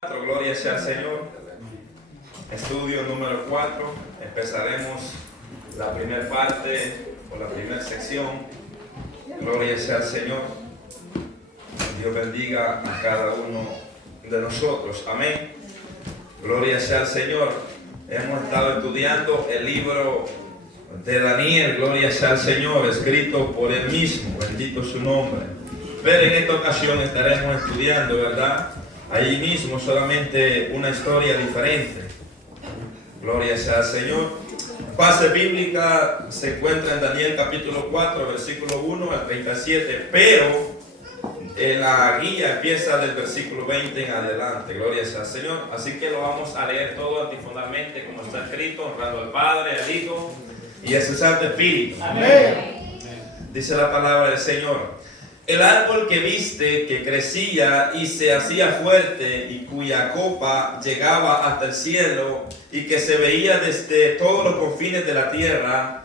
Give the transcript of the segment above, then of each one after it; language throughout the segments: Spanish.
Gloria sea al Señor. Estudio número 4. Empezaremos la primera parte o la primera sección. Gloria sea al Señor. Dios bendiga a cada uno de nosotros. Amén. Gloria sea al Señor. Hemos estado estudiando el libro de Daniel. Gloria sea al Señor, escrito por él mismo. Bendito su nombre. Pero en esta ocasión estaremos estudiando, ¿verdad? Allí mismo solamente una historia diferente. Gloria sea al Señor. Base bíblica se encuentra en Daniel capítulo 4, versículo 1 al 37, pero la guía empieza del versículo 20 en adelante. Gloria sea al Señor. Así que lo vamos a leer todo antifundamente como está escrito, honrando al Padre, al Hijo y al Santo Espíritu. Amén. Dice la palabra del Señor. El árbol que viste, que crecía y se hacía fuerte y cuya copa llegaba hasta el cielo y que se veía desde todos los confines de la tierra,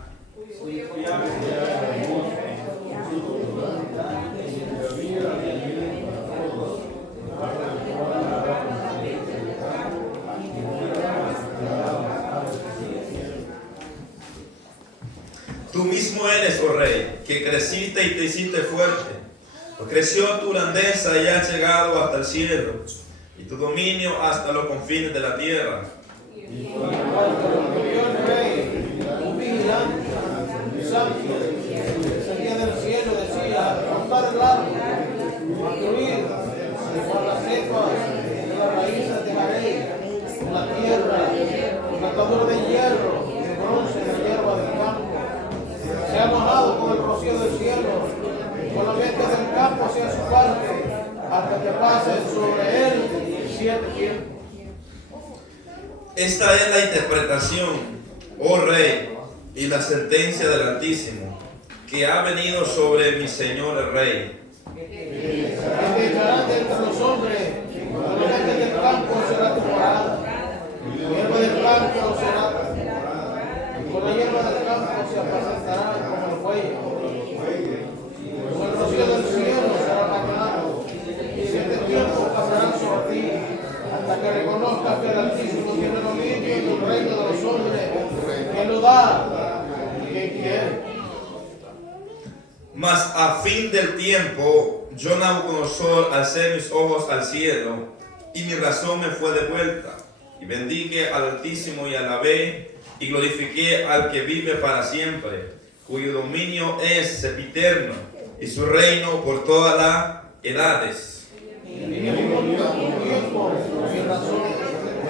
tú mismo eres, oh rey, que creciste y te hiciste fuerte. Creció tu grandeza y ha llegado hasta el cielo, y tu dominio hasta los confines de la tierra. Y con el rey, un vigilante, santo, salía del cielo, decía: romper el árbol, construir, con las cepas de las raíces dejaréis, con la tierra, con atadura de hierro y de bronce de la hierba del campo. Se ha mojado con el rocío del cielo, con la mente del campo hacia su parte, hasta que pase sobre él 7 tiempos. Esta es la interpretación, oh rey, y la sentencia del Altísimo, que ha venido sobre mi señor el rey. Que echarán de entre los hombres, con la mente del campo será tu morada, y la hierba del campo será, y con la hierba del campo se apacentará como el buey. Como el rocío del cielo será bañado, y 7 tiempos pasarán sobre ti, hasta que reconozcas que el Altísimo tiene dominio en el reino de los hombres, que lo da y que quiere. Mas a fin del tiempo, yo, Nabucodonosor, alcé mis ojos al cielo, y mi razón me fue devuelta, y bendije al Altísimo y alabé, y glorifiqué al que vive para siempre, cuyo dominio es sempiterno, y su reino por todas las edades. Mi razón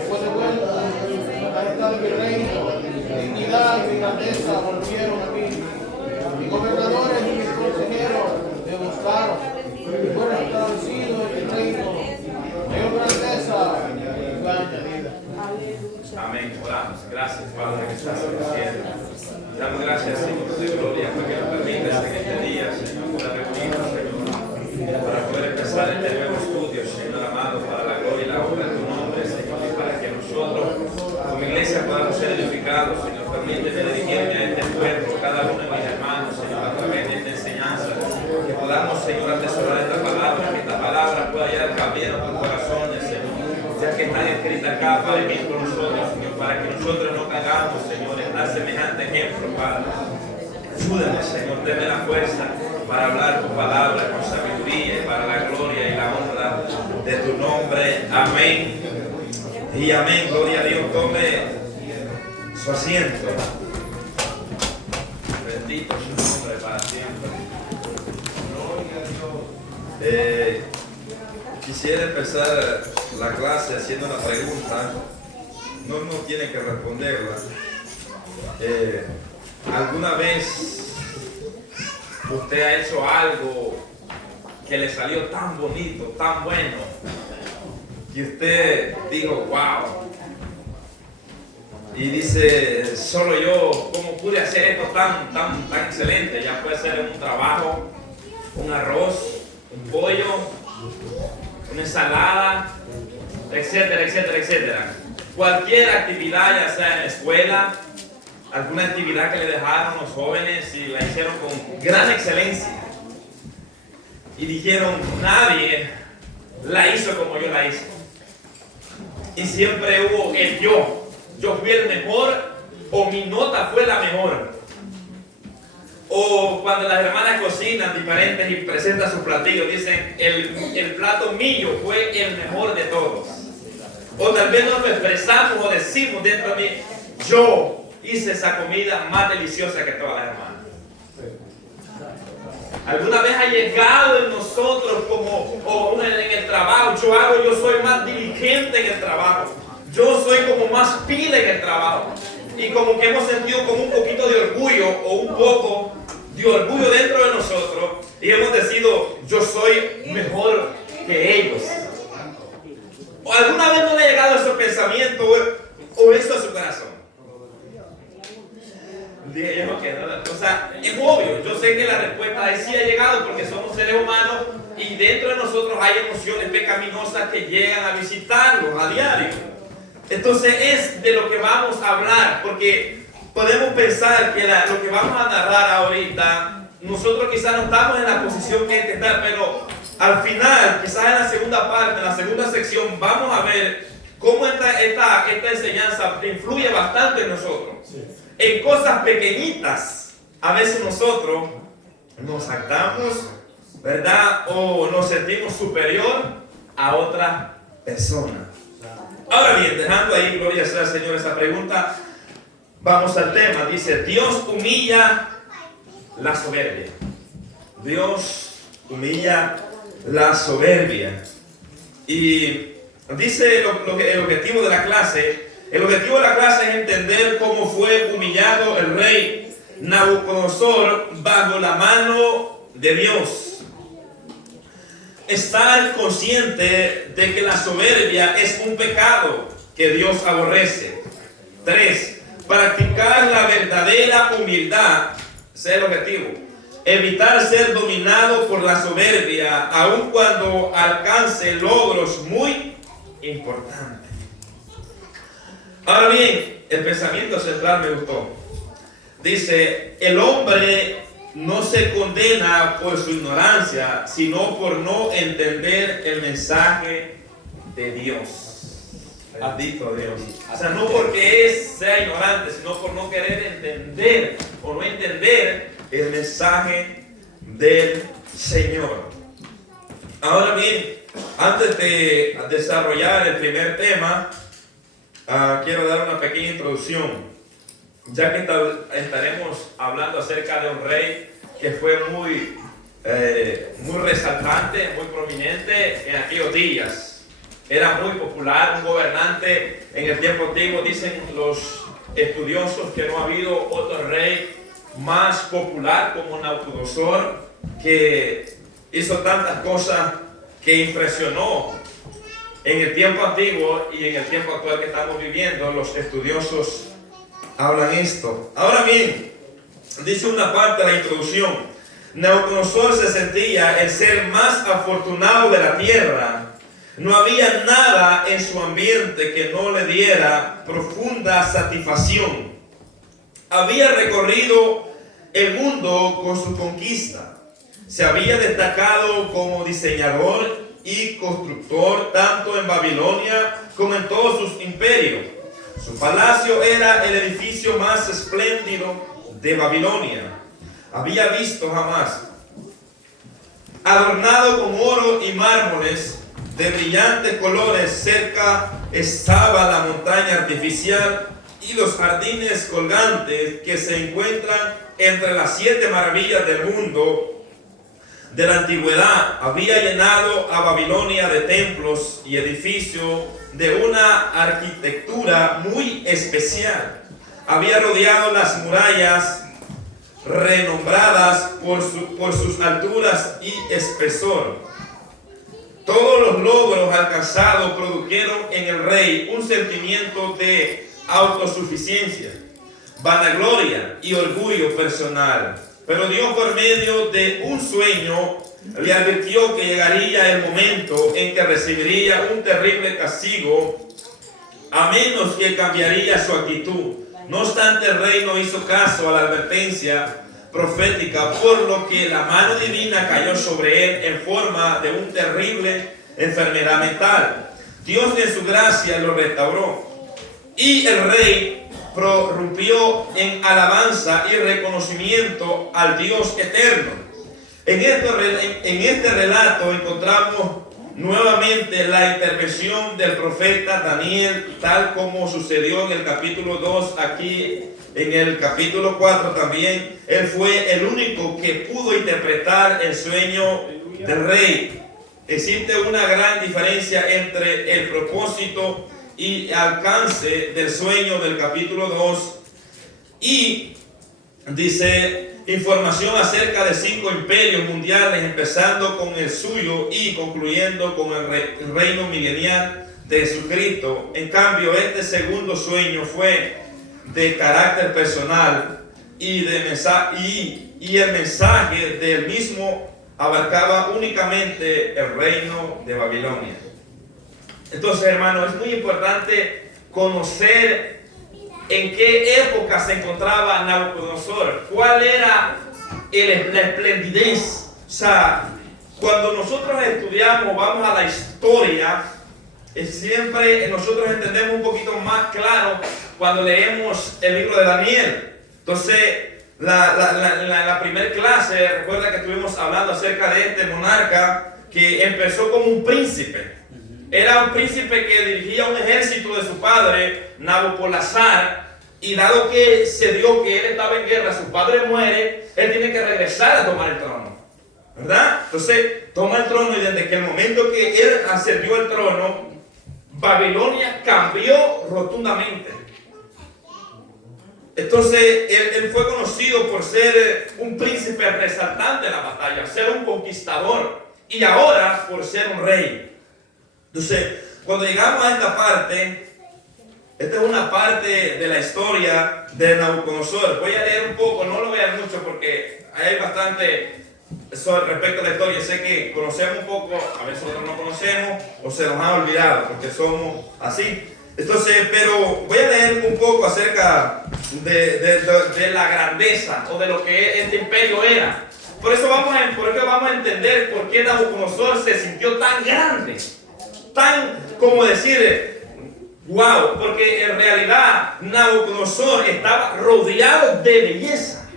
fue devuelta, ahí está mi reino, dignidad y grandeza volvieron a mí. Mis gobernadores y mis consejeros me buscaron, y fueron establecidos en mi reino. Tengo grandeza y fue añadida. Amén. Oramos. Gracias, Padre, que estás en el cielo. Damos gracias, Señor, de gloria, porque nos permites en este día, Señor, para reunirnos, Señor, para poder empezar este nuevo estudio, Señor amado, para la gloria y la honra de tu nombre, Señor, y para que nosotros, como iglesia, podamos ser edificados, Señor. Permíteme dirigirme a este pueblo, cada uno de mis hermanos, Señor, a través de esta enseñanza, que podamos, Señor, atesorar esta palabra, que esta palabra pueda hallar cabida en tus corazones, Señor, ya que está escrita acá para vivir con nosotros, Señor, para que nosotros no caigamos, Señor, en dar semejante ejemplo, Padre. Ayúdame, Señor, deme la fuerza para hablar tu palabra con sabiduría y para la gloria y la honra de tu nombre. Amén. Y amén. Gloria a Dios. Tome su asiento. Bendito su nombre para siempre. Gloria a Dios. Quisiera empezar la clase haciendo una pregunta. No tiene que responderla. ¿Alguna vez usted ha hecho algo que le salió tan bonito, tan bueno, que usted dijo, wow? Y dice, solo yo, ¿cómo pude hacer esto tan excelente? Ya puede ser en un trabajo, un arroz, un pollo, una ensalada, etcétera, etcétera, etcétera. Cualquier actividad, ya sea en la escuela, alguna actividad que le dejaron los jóvenes y la hicieron con gran excelencia. Y dijeron, nadie la hizo como yo la hice. Y siempre hubo el yo. Yo fui el mejor o mi nota fue la mejor. O cuando las hermanas cocinan diferentes y presentan sus platillos, dicen el plato mío fue el mejor de todos. O tal vez nos lo expresamos o decimos dentro de mí, yo hice esa comida más deliciosa que todas las hermanas. ¿Alguna vez ha llegado en nosotros o en el trabajo? Yo soy más diligente en el trabajo. Yo soy como más pila en el trabajo. Y como que hemos sentido como un poquito de orgullo o un poco de orgullo dentro de nosotros. Y hemos decidido, yo soy mejor que ellos. ¿O alguna vez no le ha llegado ese pensamiento o eso a su corazón? Dije yo que no, o sea, es obvio, yo sé que la respuesta es sí ha llegado porque somos seres humanos y dentro de nosotros hay emociones pecaminosas que llegan a visitarlos a diario. Entonces es de lo que vamos a hablar, porque podemos pensar que lo que vamos a narrar ahorita, nosotros quizás no estamos en la posición que hay que estar, pero al final, quizás en la segunda parte, en la segunda sección, vamos a ver cómo esta enseñanza influye bastante en nosotros. En cosas pequeñitas, a veces nosotros nos jactamos, ¿verdad? O nos sentimos superior a otra persona. Ahora bien, dejando ahí, gloria sea al Señor, esa pregunta, vamos al tema. Dice, Dios humilla la soberbia. Dios humilla la soberbia. Y dice el objetivo de la clase. El objetivo de la clase es entender cómo fue humillado el rey Nabucodonosor bajo la mano de Dios. Estar consciente de que la soberbia es un pecado que Dios aborrece. 3. Practicar la verdadera humildad. Ese es el objetivo. Evitar ser dominado por la soberbia, aun cuando alcance logros muy importantes. Ahora bien, el pensamiento central me gustó. Dice, el hombre no se condena por su ignorancia, sino por no entender el mensaje de Dios. Bendito Dios. O sea, no porque sea ignorante, sino por no querer entender o no entender el mensaje del Señor. Ahora bien, antes de desarrollar el primer tema, quiero dar una pequeña introducción, ya que estaremos hablando acerca de un rey que fue muy resaltante, muy prominente en aquellos días. Era muy popular, un gobernante en el tiempo antiguo. Dicen los estudiosos que no ha habido otro rey más popular como Nabucodonosor, que hizo tantas cosas que impresionó en el tiempo antiguo y en el tiempo actual que estamos viviendo. Los estudiosos hablan esto. Ahora bien, dice una parte de la introducción, Nabucodonosor se sentía el ser más afortunado de la tierra. No había nada en su ambiente que no le diera profunda satisfacción. Había recorrido el mundo con su conquista. Se había destacado como diseñador y constructor tanto en Babilonia como en todos sus imperios. Su palacio era el edificio más espléndido de Babilonia había visto jamás. Adornado con oro y mármoles de brillantes colores, cerca estaba la montaña artificial y los jardines colgantes que se encuentran entre las 7 maravillas del mundo de la antigüedad. Había llenado a Babilonia de templos y edificios de una arquitectura muy especial. Había rodeado las murallas renombradas por sus alturas y espesor. Todos los logros alcanzados produjeron en el rey un sentimiento de autosuficiencia, vanagloria y orgullo personal. Pero Dios, por medio de un sueño, le advirtió que llegaría el momento en que recibiría un terrible castigo, a menos que cambiaría su actitud. No obstante, el rey no hizo caso a la advertencia profética, por lo que la mano divina cayó sobre él en forma de una terrible enfermedad mental. Dios en su gracia lo restauró. Y el rey prorrumpió en alabanza y reconocimiento al Dios eterno. En este relato encontramos nuevamente la intervención del profeta Daniel, tal como sucedió en el capítulo 2, aquí en el capítulo 4 también. Él fue el único que pudo interpretar el sueño del rey. Existe una gran diferencia entre el propósito y alcance del sueño del capítulo 2 y dice información acerca de 5 imperios mundiales, empezando con el suyo y concluyendo con el reino milenial de Jesucristo. En cambio, este segundo sueño fue de carácter personal y el mensaje del mismo abarcaba únicamente el reino de Babilonia. Entonces, hermanos, es muy importante conocer en qué época se encontraba Nabucodonosor, cuál era la esplendidez. O sea, cuando nosotros estudiamos, vamos a la historia, siempre nosotros entendemos un poquito más claro cuando leemos el libro de Daniel. Entonces, la primera clase, recuerda que estuvimos hablando acerca de este monarca que empezó como un príncipe. Era un príncipe que dirigía un ejército de su padre, Nabopolassar, y dado que se dio que él estaba en guerra, su padre muere, él tiene que regresar a tomar el trono, ¿verdad? Entonces, toma el trono y desde que el momento que él ascendió al trono, Babilonia cambió rotundamente. Entonces, él fue conocido por ser un príncipe resaltante en la batalla, ser un conquistador, y ahora por ser un rey. Entonces, cuando llegamos a esta parte, esta es una parte de la historia de Nabucodonosor. Voy a leer un poco, no lo voy a leer mucho porque hay bastante respecto a la historia. Sé que conocemos un poco, a veces nosotros no conocemos o se nos ha olvidado porque somos así. Entonces, pero voy a leer un poco acerca de la grandeza o de lo que este imperio era. Por eso vamos a entender por qué Nabucodonosor se sintió tan grande. Tan como decir, wow, porque en realidad Nabucodonosor estaba rodeado de belleza,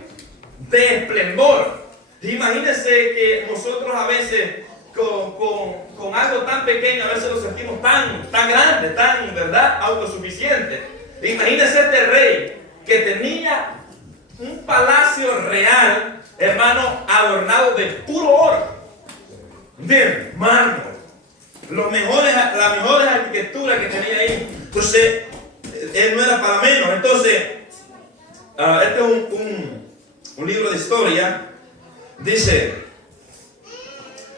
de esplendor. Imagínense que nosotros a veces con algo tan pequeño a veces nos sentimos tan grande, tan, ¿verdad?, autosuficiente. Imagínense este rey que tenía un palacio real, hermano, adornado de puro oro, de mármol. La mejor arquitectura que tenía ahí. Entonces, él no era para menos. Entonces, este es un libro de historia. Dice,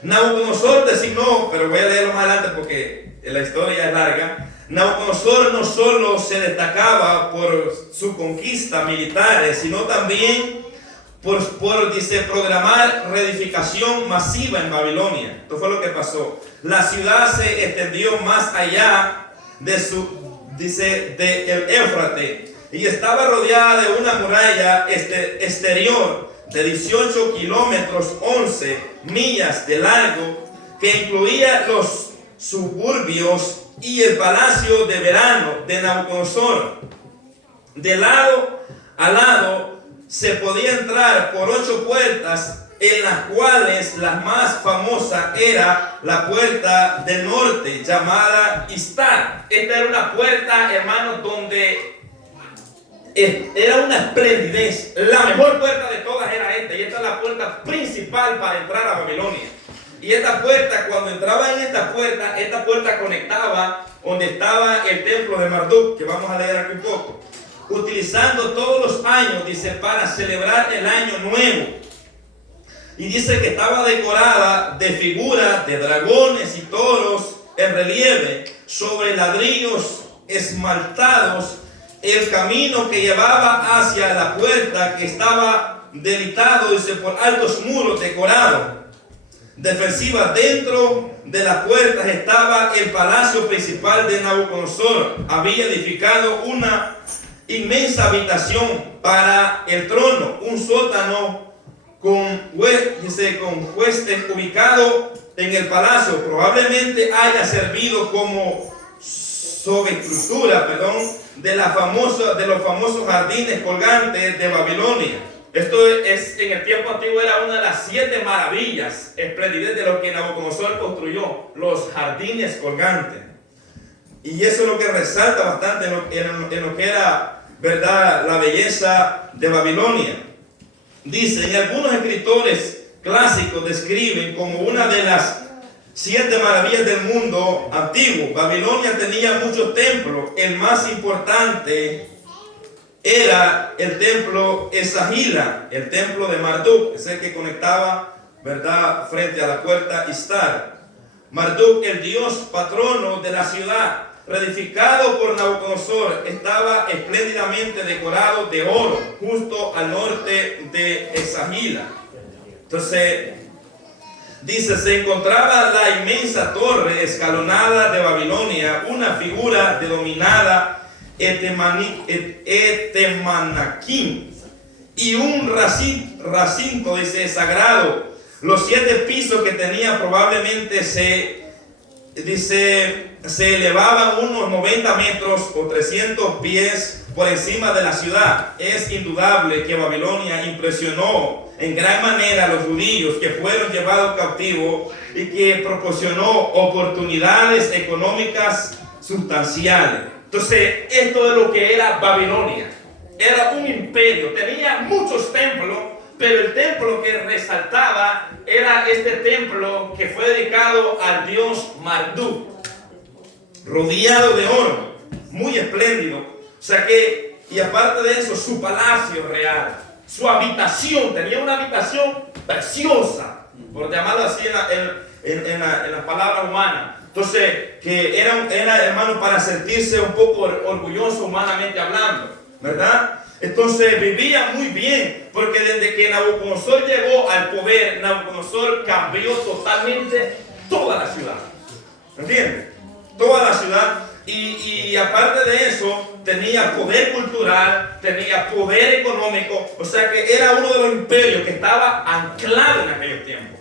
Nabucodonosor designó, pero voy a leerlo más adelante porque la historia es larga. Nabucodonosor no solo se destacaba por su conquista militares, sino también por programar reedificación masiva en Babilonia. Esto fue lo que pasó. La ciudad se extendió más allá del Éufrates y estaba rodeada de una muralla exterior de 18 kilómetros, 11 millas de largo, que incluía los suburbios y el palacio de verano de Nabucodonosor. De lado a lado se podía entrar por 8 puertas, en las cuales la más famosa era la puerta del norte, llamada Istar. Esta era una puerta, hermanos, donde era una esplendidez. La mejor puerta de todas era esta, y esta es la puerta principal para entrar a Babilonia. Y esta puerta, cuando entraba en esta puerta conectaba donde estaba el templo de Marduk, que vamos a leer aquí un poco, utilizando todos los años, dice, para celebrar el año nuevo. Y dice que estaba decorada de figuras de dragones y toros en relieve sobre ladrillos esmaltados. El camino que llevaba hacia la puerta, que estaba delimitado, dice, por altos muros decorados. Defensiva, dentro de las puertas estaba el palacio principal de Nabucodonosor. Había edificado una inmensa habitación para el trono, un sótano con huestes ubicado en el palacio. Probablemente haya servido como subestructura, de los famosos jardines colgantes de Babilonia. Esto es, en el tiempo antiguo era una de las 7 maravillas espléndidas de lo que Nabucodonosor construyó, los jardines colgantes. Y eso es lo que resalta bastante en lo que era, ¿verdad?, la belleza de Babilonia. Dice, y algunos escritores clásicos describen como una de las 7 maravillas del mundo antiguo. Babilonia tenía muchos templos. El más importante era el templo Esagila, el templo de Marduk, es el que conectaba, ¿verdad?, frente a la puerta Istar. Marduk, el dios patrono de la ciudad, reedificado por Nabucodonosor, estaba espléndidamente decorado de oro, justo al norte de Esagila. Entonces, dice, se encontraba la inmensa torre escalonada de Babilonia, una figura denominada Etemanaquín, y un recinto, dice, sagrado. Los 7 pisos que tenía probablemente se elevaban unos 90 metros o 300 pies por encima de la ciudad. Es indudable que Babilonia impresionó en gran manera a los judíos que fueron llevados cautivos y que proporcionó oportunidades económicas sustanciales. Entonces, esto es lo que era Babilonia. Era un imperio, tenía muchos templos, pero el templo que resaltaba era este templo que fue dedicado al dios Marduk, rodeado de oro, muy espléndido. O sea que, y aparte de eso, su palacio real, su habitación, tenía una habitación preciosa, por llamarlo así en la palabra humana. Entonces, que era, hermano, para sentirse un poco orgulloso humanamente hablando, ¿verdad? Entonces vivía muy bien, porque desde que Nabucodonosor llegó al poder, Nabucodonosor cambió totalmente toda la ciudad. ¿Entiendes? Toda la ciudad. Y aparte de eso, tenía poder cultural, tenía poder económico. O sea que era uno de los imperios que estaba anclado en aquellos tiempos.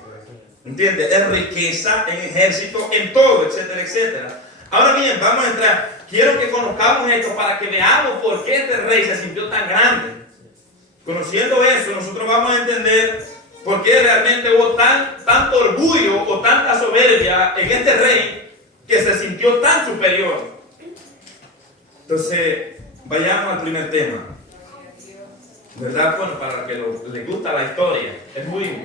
¿Entiendes? En riqueza, en ejército, en todo, etcétera, etcétera. Ahora bien, vamos a entrar. Quiero que conozcamos esto para que veamos por qué este rey se sintió tan grande. Conociendo eso, nosotros vamos a entender por qué realmente hubo tanto orgullo o tanta soberbia en este rey que se sintió tan superior. Entonces, vayamos al primer tema. ¿Verdad? Bueno, para que les gusta la historia, es muy...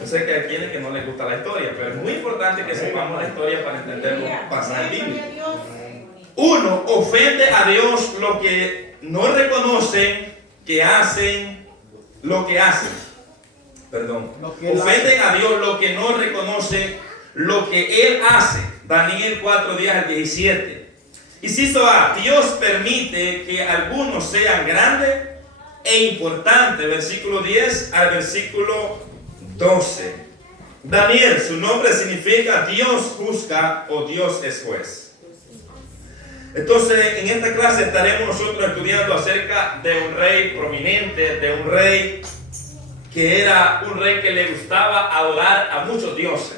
Yo sé que hay quienes que no les gusta la historia, pero es muy importante que sepamos la historia para entender los pasajes bíblicos. Uno, ofende a Dios lo que no reconocen que hacen lo que hacen. Perdón. Ofenden a Dios lo que no reconocen lo que Él hace. Daniel 4, 10 al 17. Inciso A, Dios permite que algunos sean grandes e importantes. Versículo 10 al versículo 12. Daniel, su nombre significa Dios juzga o Dios es juez. Entonces, en esta clase estaremos nosotros estudiando acerca de un rey prominente, de un rey que era un rey que le gustaba adorar a muchos dioses.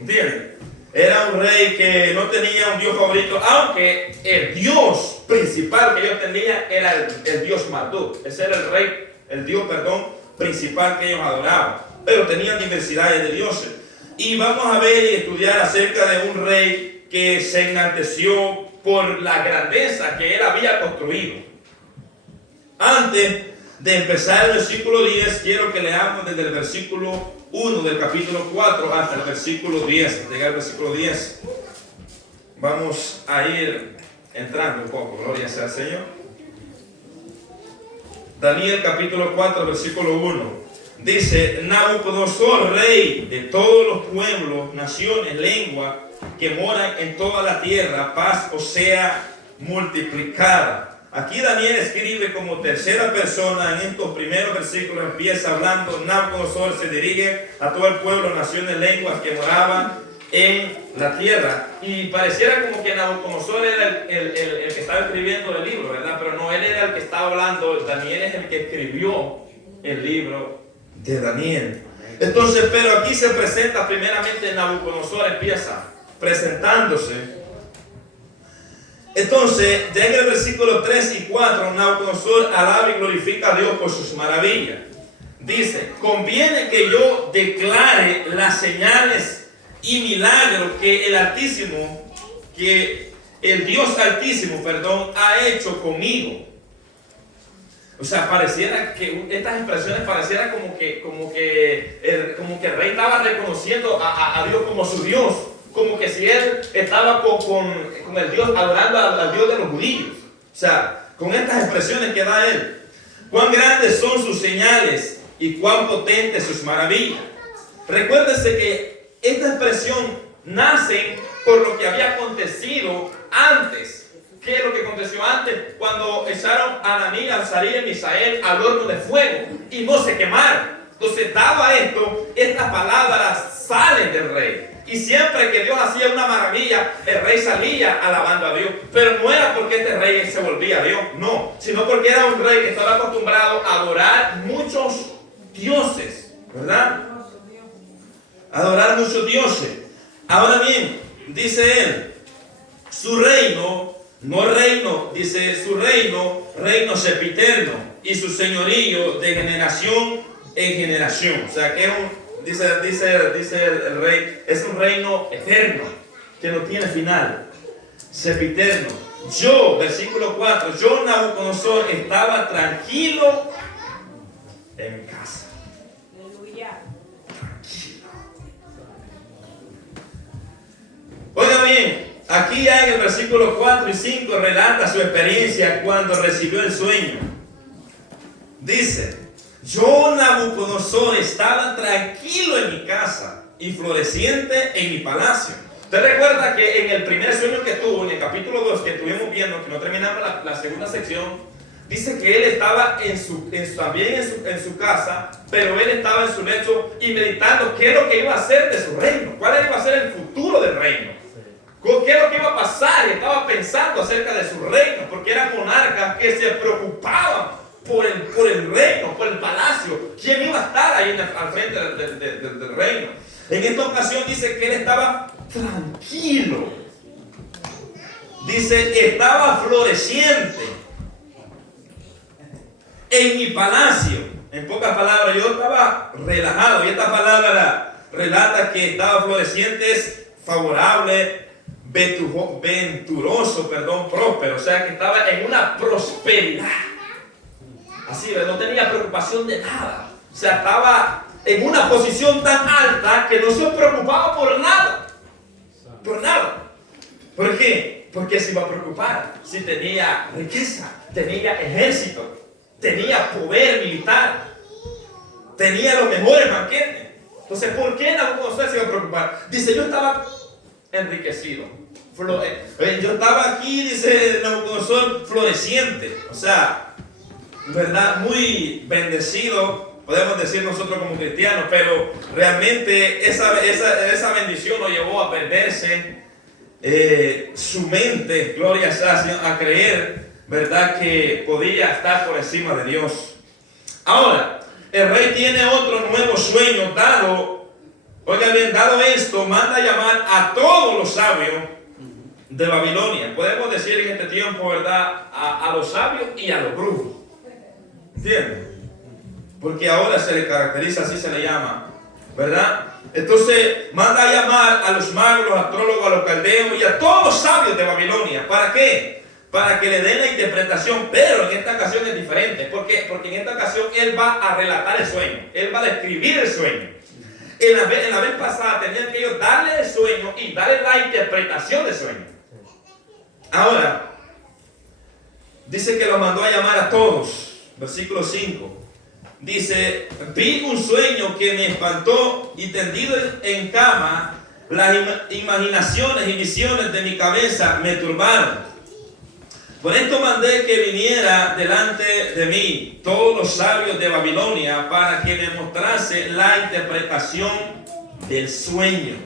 ¿Entienden? Era un rey que no tenía un dios favorito, aunque el dios principal que ellos tenían era el dios Marduk. Ese era el dios principal que ellos adoraban. Pero tenían diversidades de dioses. Y vamos a ver y estudiar acerca de un rey que se enalteció por la grandeza que él había construido. Antes de empezar el versículo 10, quiero que leamos desde el versículo 1 del capítulo 4 hasta el versículo 10. Llegar al versículo 10. Vamos a ir entrando un poco. Gloria sea al Señor. Daniel capítulo 4, versículo 1. Dice, Nabucodonosor, rey de todos los pueblos, naciones, lenguas que moran en toda la tierra, paz o sea multiplicada. Aquí Daniel escribe como tercera persona en estos primeros versículos, empieza hablando, Nabucodonosor se dirige a todo el pueblo, naciones, lenguas que moraban en la tierra. Y pareciera como que Nabucodonosor era el que estaba escribiendo el libro, ¿verdad? Pero no, él era el que estaba hablando, Daniel es el que escribió el libro de Daniel. Entonces, pero aquí se presenta primeramente Nabucodonosor, empieza presentándose. Entonces, ya en el versículo 3 y 4, Nabucodonosor alaba y glorifica a Dios por sus maravillas. Dice: conviene que yo declare las señales y milagros que el Dios Altísimo, ha hecho conmigo. O sea, pareciera que estas expresiones pareciera como que el rey estaba reconociendo a Dios como su Dios, como que si él estaba con el Dios, adorando al Dios de los judíos. O sea, con estas expresiones que da él. Cuán grandes son sus señales y cuán potentes sus maravillas. Recuérdese que esta expresión nace por lo que había acontecido antes. ¿Qué es lo que aconteció antes? Cuando echaron a Ananías, Azarías y Misael al horno de fuego y no se quemaron. Entonces, dado a esto, estas palabras salen del rey. Y siempre que Dios hacía una maravilla, el rey salía alabando a Dios. Pero no era porque este rey se volvía a Dios, no. Sino porque era un rey que estaba acostumbrado a adorar muchos dioses, ¿verdad? Adorar muchos dioses. Ahora bien, dice él, su reino, no reino, dice su reino sempiterno, y su señorío de generación en generación. O sea que es dice el rey, es un reino eterno, que no tiene final, sempiterno. Yo, versículo 4, yo, Nabucodonosor, estaba tranquilo en mi casa. Aleluya. Tranquilo. Oiga bien, aquí ya en el versículo 4 y 5 relata su experiencia cuando recibió el sueño. Dice: yo, Nabucodonosor, estaba tranquilo en mi casa y floreciente en mi palacio. Usted recuerda que en el primer sueño que tuvo, en el capítulo 2 que estuvimos viendo, que no terminamos la segunda sección, dice que él estaba también en su casa, pero él estaba en su lecho y meditando qué es lo que iba a hacer de su reino, cuál iba a ser el futuro del reino, qué es lo que iba a pasar. Y estaba pensando acerca de su reino, porque eran monarcas que se preocupaban por el reino, por el palacio. ¿Quién iba a estar ahí al frente del reino? En esta ocasión dice que él estaba tranquilo. Dice: estaba floreciente en mi palacio. En pocas palabras, yo estaba relajado. Y esta palabra relata que estaba floreciente, es favorable, venturoso, próspero. O sea que estaba en una prosperidad. Así, no tenía preocupación de nada. O sea, estaba en una posición tan alta que no se preocupaba por nada. Por nada. ¿Por qué? Porque se iba a preocupar si tenía riqueza, tenía ejército, tenía poder militar, tenía los mejores banquetes. Entonces, ¿por qué Nabucodonosor se iba a preocupar? Dice: yo estaba enriquecido. Yo estaba aquí, dice Nabucodonosor, floreciente. O sea, ¿verdad? Muy bendecido, podemos decir nosotros como cristianos, pero realmente esa bendición lo llevó a perderse su mente, gloria sea Señor, a creer, ¿verdad?, que podía estar por encima de Dios. Ahora, el rey tiene otro nuevo sueño dado. Oigan bien, dado esto, manda a llamar a todos los sabios de Babilonia. Podemos decir en este tiempo, ¿verdad?, a los sabios y a los brujos. ¿Entienden? Porque ahora se le caracteriza, así se le llama, ¿verdad? Entonces manda a llamar a los magos, los astrólogos, a los caldeos y a todos los sabios de Babilonia. ¿Para qué? Para que le den la interpretación. Pero en esta ocasión es diferente. ¿Por qué? Porque en esta ocasión él va a relatar el sueño. Él va a describir el sueño. En la vez pasada tenían que ellos darle el sueño y darle la interpretación del sueño. Ahora, dice que los mandó a llamar a todos. Versículo 5. Dice: vi un sueño que me espantó y tendido en cama, las imaginaciones y visiones de mi cabeza me turbaron. Por esto mandé que viniera delante de mí todos los sabios de Babilonia para que me mostrase la interpretación del sueño.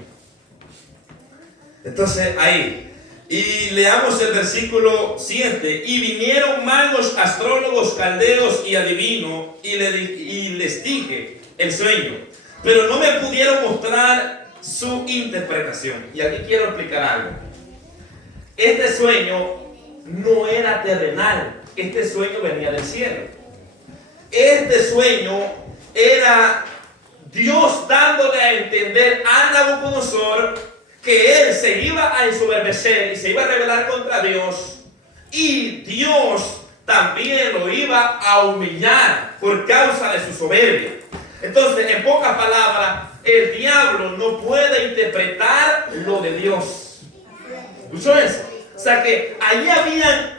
Entonces ahí. Y leamos el versículo 7. Y vinieron magos, astrólogos, caldeos y adivinos, y les dije el sueño, pero no me pudieron mostrar su interpretación. Y aquí quiero explicar algo. Este sueño no era terrenal. Este sueño venía del cielo. Este sueño era Dios dándole a entender a Nabucodonosor que él se iba a ensoberbecer y se iba a rebelar contra Dios, y Dios también lo iba a humillar por causa de su soberbia. Entonces, en pocas palabras, el diablo no puede interpretar lo de Dios. ¿Escuchó eso? O sea que allí habían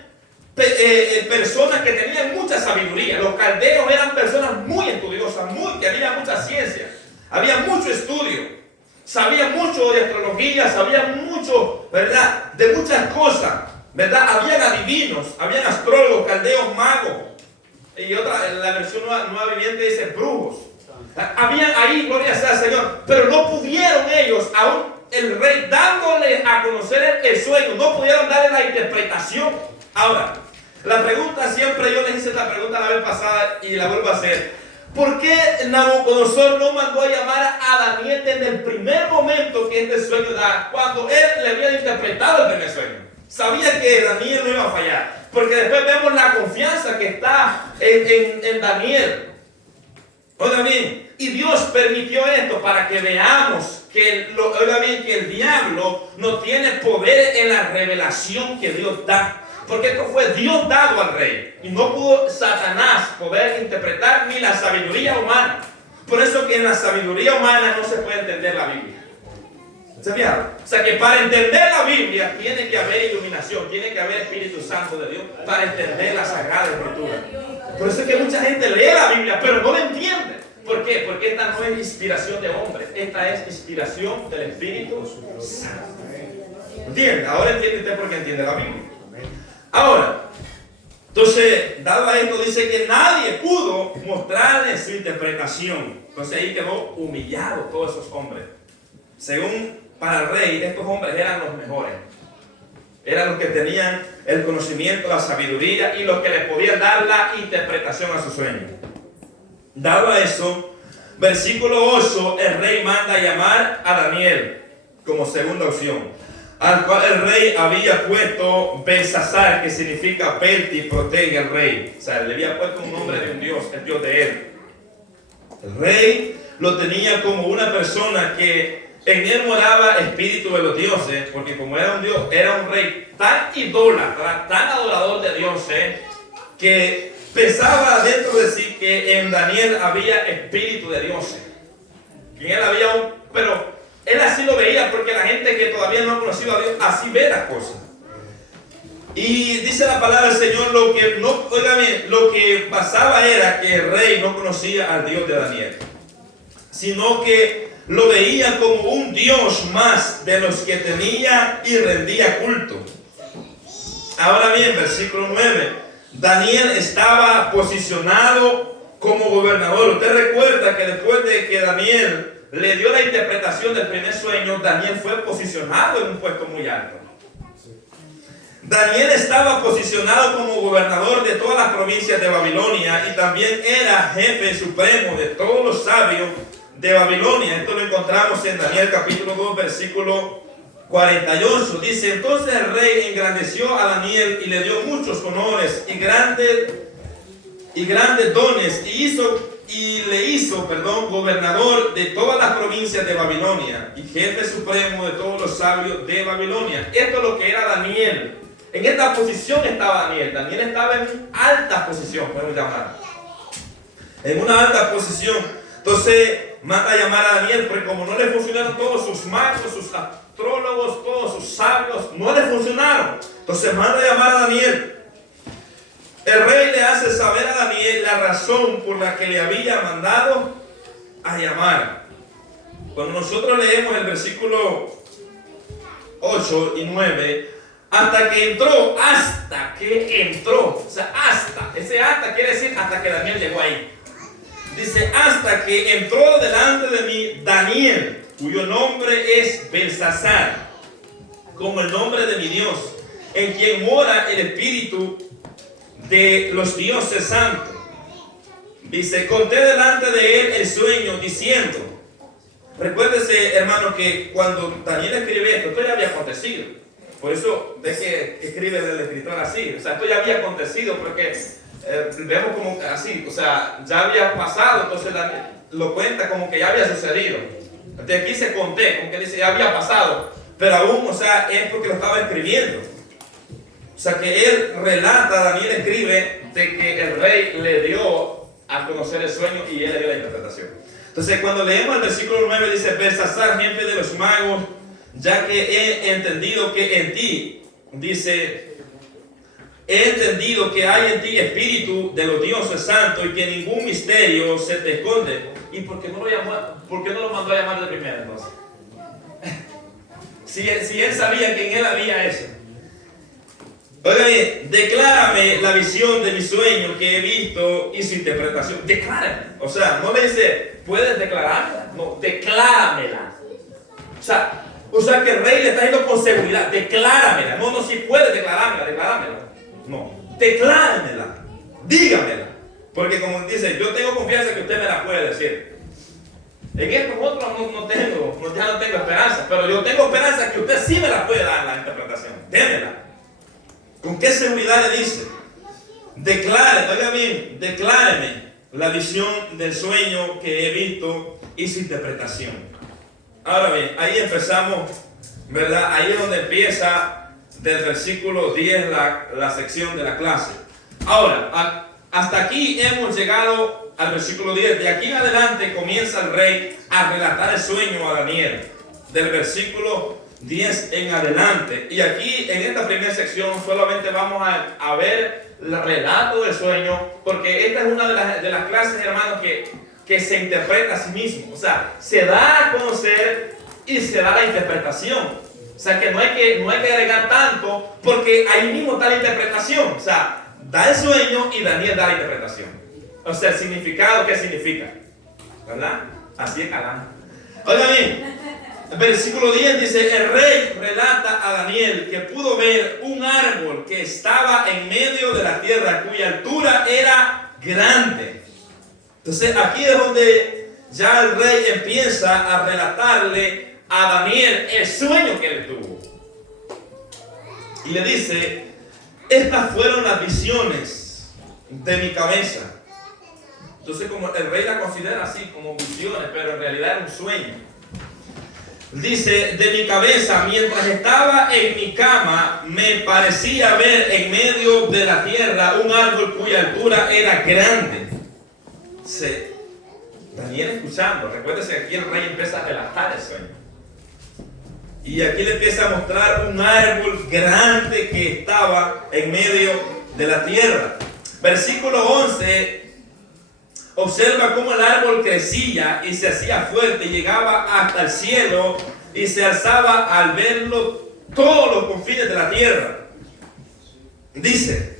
personas que tenían mucha sabiduría. Los caldeos eran personas muy estudiosas, que había mucha ciencia, había mucho estudio, sabían mucho de astrología, sabían mucho, ¿verdad?, de muchas cosas, ¿verdad? Habían adivinos, habían astrólogos, caldeos, magos, y otra, en la versión nueva viviente dice brujos. Habían ahí, gloria sea al Señor, pero no pudieron ellos, aún el rey dándole a conocer el sueño, no pudieron darle la interpretación. Ahora, la pregunta siempre, yo les hice esta pregunta la vez pasada y la vuelvo a hacer: ¿por qué Nabucodonosor no mandó a llamar a Daniel desde el primer momento que este sueño da, cuando él le había interpretado el primer sueño? Sabía que Daniel no iba a fallar, porque después vemos la confianza que está en Daniel. Oiga bien, y Dios permitió esto para que veamos que, oiga bien, que el diablo no tiene poder en la revelación que Dios da. Porque esto fue Dios dado al rey. Y no pudo Satanás poder interpretar ni la sabiduría humana. Por eso que en la sabiduría humana no se puede entender la Biblia. ¿Se fijaron? O sea que para entender la Biblia tiene que haber iluminación, tiene que haber Espíritu Santo de Dios para entender la Sagrada Escritura. Por eso es que mucha gente lee la Biblia, pero no la entiende. ¿Por qué? Porque esta no es inspiración de hombre, esta es inspiración del Espíritu Santo. ¿Entiende? Ahora entiende usted por qué entiende la Biblia. Ahora, entonces, dado a esto, dice que nadie pudo mostrarle su interpretación. Entonces ahí quedó humillado todos esos hombres. Según para el rey, estos hombres eran los mejores. Eran los que tenían el conocimiento, la sabiduría y los que les podían dar la interpretación a su sueño. Dado a eso, versículo 8, el rey manda a llamar a Daniel como segunda opción, al cual el rey había puesto Belsasar, que significa Belti, protege al rey. O sea, le había puesto un nombre de un dios, el dios de él. El rey lo tenía como una persona que en él moraba espíritu de los dioses, porque como era un dios, era un rey tan idólatra, tan adorador de dioses, que pensaba dentro de sí que en Daniel había espíritu de dioses. Que en él había pero él así lo veía, porque la gente que todavía no ha conocido a Dios así ve las cosas. Y dice la palabra del Señor, lo que pasaba era que el rey no conocía al Dios de Daniel, sino que lo veía como un Dios más de los que tenía y rendía culto. Ahora bien, versículo 9, Daniel estaba posicionado como gobernador. Usted recuerda que después de que Daniel le dio la interpretación del primer sueño, Daniel fue posicionado en un puesto muy alto. Daniel estaba posicionado como gobernador de todas las provincias de Babilonia y también era jefe supremo de todos los sabios de Babilonia. Esto lo encontramos en Daniel capítulo 2, versículo 48. Dice: entonces el rey engrandeció a Daniel y le dio muchos honores y grandes dones y le hizo, gobernador de todas las provincias de Babilonia y jefe supremo de todos los sabios de Babilonia. Esto es lo que era Daniel. En esta posición estaba Daniel. Daniel estaba en una alta posición, podemos llamar. En una alta posición. Entonces manda a llamar a Daniel, porque como no le funcionaron todos sus magos, sus astrólogos, todos sus sabios, no le funcionaron. Entonces manda a llamar a Daniel. El rey le hace saber a Daniel la razón por la que le había mandado a llamar. Cuando nosotros leemos el versículo 8 y 9, hasta que entró, o sea, ese hasta quiere decir hasta que Daniel llegó ahí. Dice: hasta que entró delante de mí Daniel, cuyo nombre es Belsasar, como el nombre de mi Dios, en quien mora el espíritu de los dioses santos. Dice: conté delante de él el sueño, diciendo. Recuérdese, hermano, que cuando Daniel escribe esto ya había acontecido. Por eso ve que escribe el escritor así. O sea, esto ya había acontecido porque vemos como así, o sea, ya había pasado, entonces lo cuenta como que ya había sucedido. De aquí se conté, como que dice ya había pasado, pero aún, o sea, es porque lo estaba escribiendo. O sea, que él relata, Daniel escribe de que el rey le dio a conocer el sueño y él le dio la interpretación. Entonces, cuando leemos el versículo 9, dice: Belsasar, jefe de los magos, ya que he entendido que en ti, dice, he entendido que hay en ti espíritu de los dioses santos y que ningún misterio se te esconde. ¿Y por qué no lo llamó? ¿Por qué no lo mandó a llamar de primera entonces? si él sabía que en él había eso. Oiga bien, declárame la visión de mi sueño que he visto y su interpretación. Declárame. O sea, no le dice, puedes declararla. No, decláramela. O sea que el rey le está diciendo con seguridad, decláramela. No, si puedes decláramela. No, decláramela. Dígamela. Porque como dice, yo tengo confianza que usted me la puede decir. En estos otros ya no tengo esperanza. Pero yo tengo esperanza que usted sí me la puede dar la interpretación. Démela. ¿Con qué seguridad le dice? Decláreme, oiga bien, decláreme la visión del sueño que he visto y su interpretación. Ahora bien, ahí empezamos, ¿verdad? Ahí es donde empieza del versículo 10 la sección de la clase. Ahora, hasta aquí hemos llegado al versículo 10. De aquí en adelante comienza el rey a relatar el sueño a Daniel. Del versículo 10 en adelante. Y aquí en esta primera sección solamente vamos a ver el relato del sueño, porque esta es una de las clases, hermanos, que se interpreta a sí mismo. O sea, se da a conocer y se da la interpretación. O sea, que no hay que agregar tanto, porque ahí mismo está la interpretación. O sea, da el sueño y Daniel da la interpretación. O sea, el significado, ¿qué significa? ¿Verdad? Así es, Alán. Oiga bien. El versículo 10 dice: el rey relata a Daniel que pudo ver un árbol que estaba en medio de la tierra, cuya altura era grande. Entonces aquí es donde ya el rey empieza a relatarle a Daniel el sueño que él tuvo. Y le dice: estas fueron las visiones de mi cabeza. Entonces, como el rey la considera así, como visiones, pero en realidad era un sueño. Dice: de mi cabeza, mientras estaba en mi cama, me parecía ver en medio de la tierra un árbol cuya altura era grande. Daniel escuchando, recuérdese que aquí el rey empieza a relatar el sueño. Y aquí le empieza a mostrar un árbol grande que estaba en medio de la tierra. Versículo 11. Observa cómo el árbol crecía y se hacía fuerte y llegaba hasta el cielo y se alzaba al verlo todos los confines de la tierra. Dice: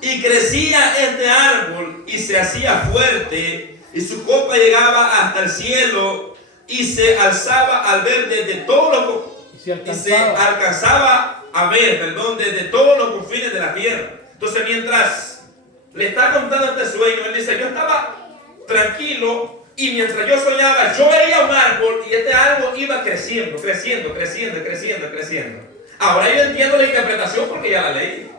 y crecía este árbol y se hacía fuerte y su copa llegaba hasta el cielo y se alzaba al ver desde todos los desde todos los confines de la tierra. Entonces, mientras le está contando este sueño, él dice: yo estaba tranquilo y mientras yo soñaba, yo veía un árbol y este árbol iba creciendo. Ahora yo entiendo la interpretación porque ya la leí.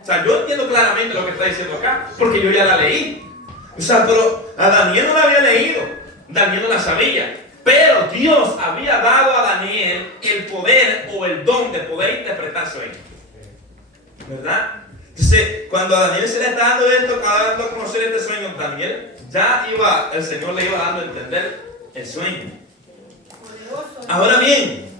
O sea, yo entiendo claramente lo que está diciendo acá porque yo ya la leí. O sea, pero a Daniel no la había leído, Daniel no la sabía, pero Dios había dado a Daniel el poder o el don de poder interpretar sueños, ¿verdad? Entonces, cuando a Daniel se le está dando esto, dando a conocer este sueño, Daniel el Señor le iba dando a entender el sueño. Ahora bien,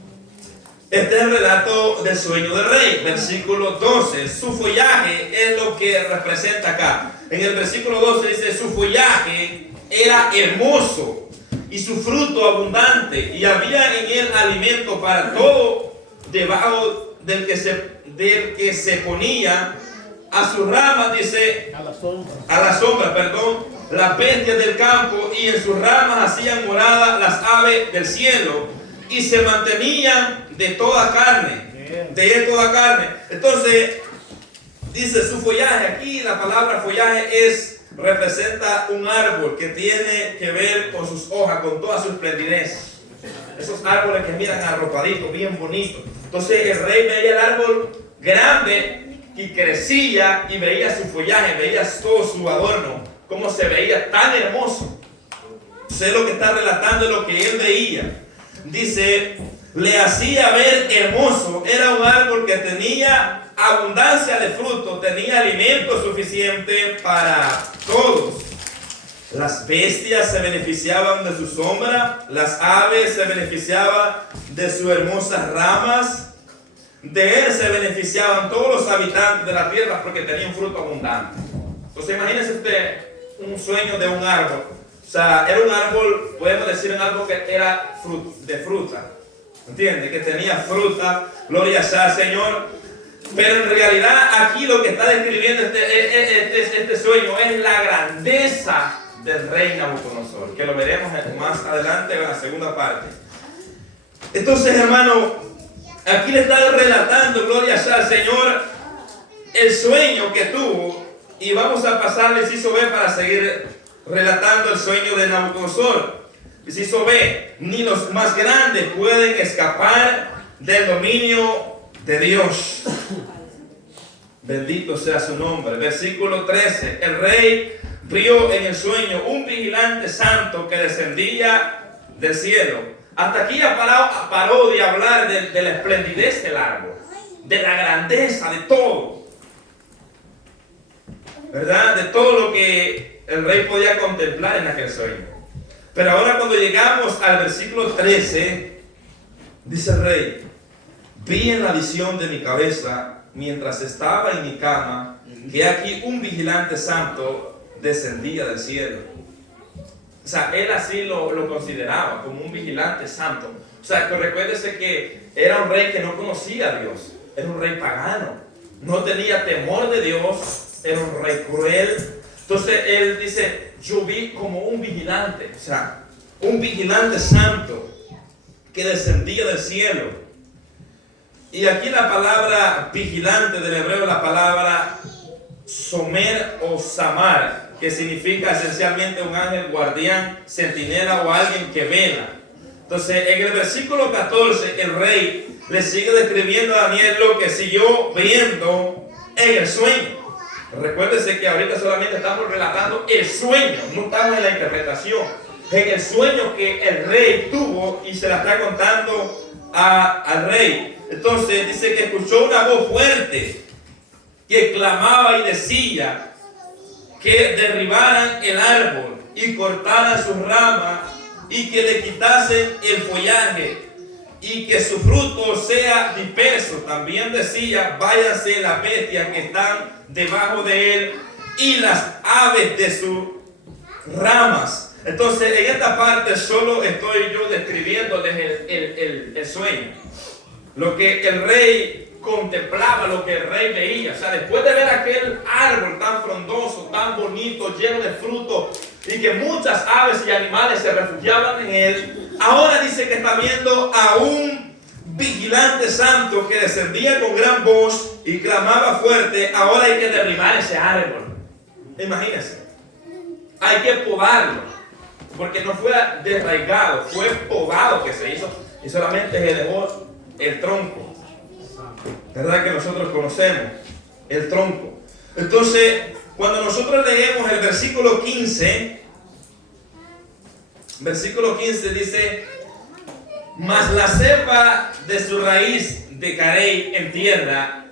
este es el relato del sueño del rey. Versículo 12, su follaje es lo que representa acá. En el versículo 12 dice: su follaje era hermoso y su fruto abundante, y había en él alimento para todo, debajo del que se ponía a sus ramas, dice, a la sombra, las bestias del campo, y en sus ramas hacían morada las aves del cielo, y se mantenían de toda carne, Entonces, dice su follaje. Aquí la palabra follaje representa un árbol que tiene que ver con sus hojas, con toda su esplendidez. Esos árboles que miran arropaditos, bien bonitos. Entonces el rey veía el árbol grande y crecía y veía su follaje, veía todo su adorno, cómo se veía tan hermoso. Entonces lo que está relatando es lo que él veía. Dice, le hacía ver hermoso. Era un árbol que tenía abundancia de fruto, tenía alimento suficiente para todos. Las bestias se beneficiaban de su sombra, las aves se beneficiaban de sus hermosas ramas. De él se beneficiaban todos los habitantes de la tierra porque tenían fruto abundante. Entonces imagínense usted un sueño de un árbol. O sea, era un árbol, podemos decir un árbol que era de fruta. ¿Entiende? Que tenía fruta, gloria sea al Señor. Pero en realidad aquí lo que está describiendo este sueño es la grandeza del rey Nabucodonosor, que lo veremos más adelante en la segunda parte. Entonces, hermano, aquí le está relatando, gloria sea al Señor, el sueño que tuvo, y vamos a pasar al inciso B para seguir relatando el sueño de Nabucodonosor. Inciso B, ni los más grandes pueden escapar del dominio de Dios. Bendito sea su nombre. Versículo 13, el rey vio en el sueño un vigilante santo que descendía del cielo. Hasta aquí ya paró de hablar de la esplendidez del árbol, de la grandeza, de todo, ¿verdad? De todo lo que el rey podía contemplar en aquel sueño. Pero ahora cuando llegamos al versículo 13, dice el rey, vi en la visión de mi cabeza, mientras estaba en mi cama, que aquí un vigilante santo descendía del cielo. O sea, él así lo consideraba como un vigilante santo. O sea, que recuérdese que era un rey que no conocía a Dios. Era un rey pagano. No tenía temor de Dios. Era un rey cruel. Entonces él dice, yo vi como un vigilante. O sea, un vigilante santo que descendía del cielo. Y aquí la palabra vigilante del hebreo, la palabra somer o samar, que significa esencialmente un ángel guardián, centinela o alguien que vela. Entonces, en el versículo 14, el rey le sigue describiendo a Daniel lo que siguió viendo en el sueño. Recuérdese que ahorita solamente estamos relatando el sueño, no estamos en la interpretación. En el sueño que el rey tuvo y se la está contando al rey. Entonces dice que escuchó una voz fuerte que clamaba y decía que derribaran el árbol y cortaran sus ramas y que le quitasen el follaje y que su fruto sea disperso. También decía, váyanse las bestias que están debajo de él y las aves de sus ramas. Entonces en esta parte solo estoy yo describiéndoles el sueño, lo que el rey contemplaba, lo que el rey veía. O sea, después de ver aquel árbol tan frondoso, tan bonito, lleno de frutos, y que muchas aves y animales se refugiaban en él, ahora dice que está viendo a un vigilante santo que descendía con gran voz y clamaba fuerte. Ahora hay que derribar ese árbol. Imagínense, hay que podarlo, porque no fue desraigado, fue podado que se hizo, y solamente se dejó el tronco, ¿verdad? Que nosotros conocemos, el tronco. Entonces, cuando nosotros leemos el versículo 15 dice, mas la cepa de su raíz decaerá en tierra,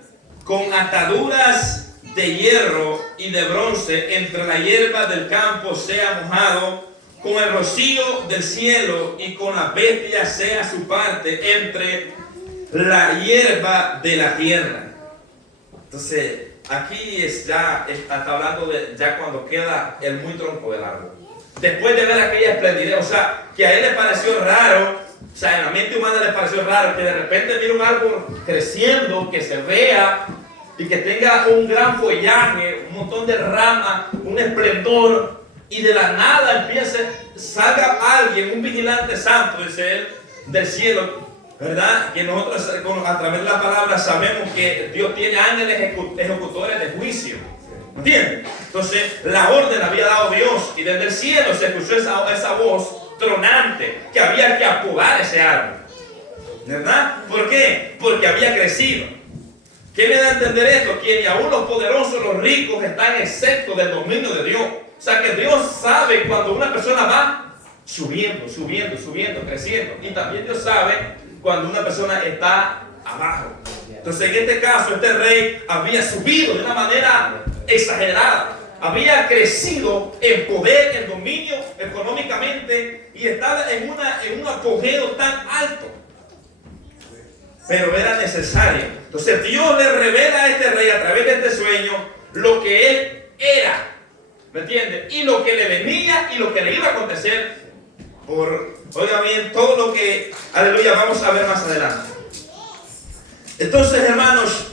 con ataduras de hierro y de bronce, entre la hierba del campo sea mojado, con el rocío del cielo y con la bestia sea su parte entre la hierba de la tierra. Entonces, aquí está hablando de ya cuando queda el muy tronco del árbol. Después de ver aquella esplendidez, o sea, que a él le pareció raro, o sea, en la mente humana le pareció raro que de repente mire un árbol creciendo, que se vea y que tenga un gran follaje, un montón de ramas, un esplendor, y de la nada salga alguien, un vigilante santo, dice él, del cielo, ¿verdad? Que nosotros a través de la palabra sabemos que Dios tiene ángeles ejecutores de juicio. ¿Entienden? Entonces la orden había dado Dios y desde el cielo se escuchó esa voz tronante que había que apodar ese árbol. ¿verdad? ¿Por qué? Porque había crecido. ¿Qué me da a entender esto? Que ni aún los poderosos, los ricos, están exentos del dominio de Dios. O sea que Dios sabe cuando una persona va subiendo, creciendo. Y también Dios sabe cuando una persona está abajo. Entonces en este caso, este rey había subido de una manera exagerada. Había crecido en poder, en dominio económicamente y estaba en un apogeo tan alto. Pero era necesario. Entonces Dios le revela a este rey a través de este sueño lo que él era. ¿Me entiendes? Y lo que le venía y lo que le iba a acontecer oiga bien, todo lo que, aleluya, vamos a ver más adelante. Entonces, hermanos,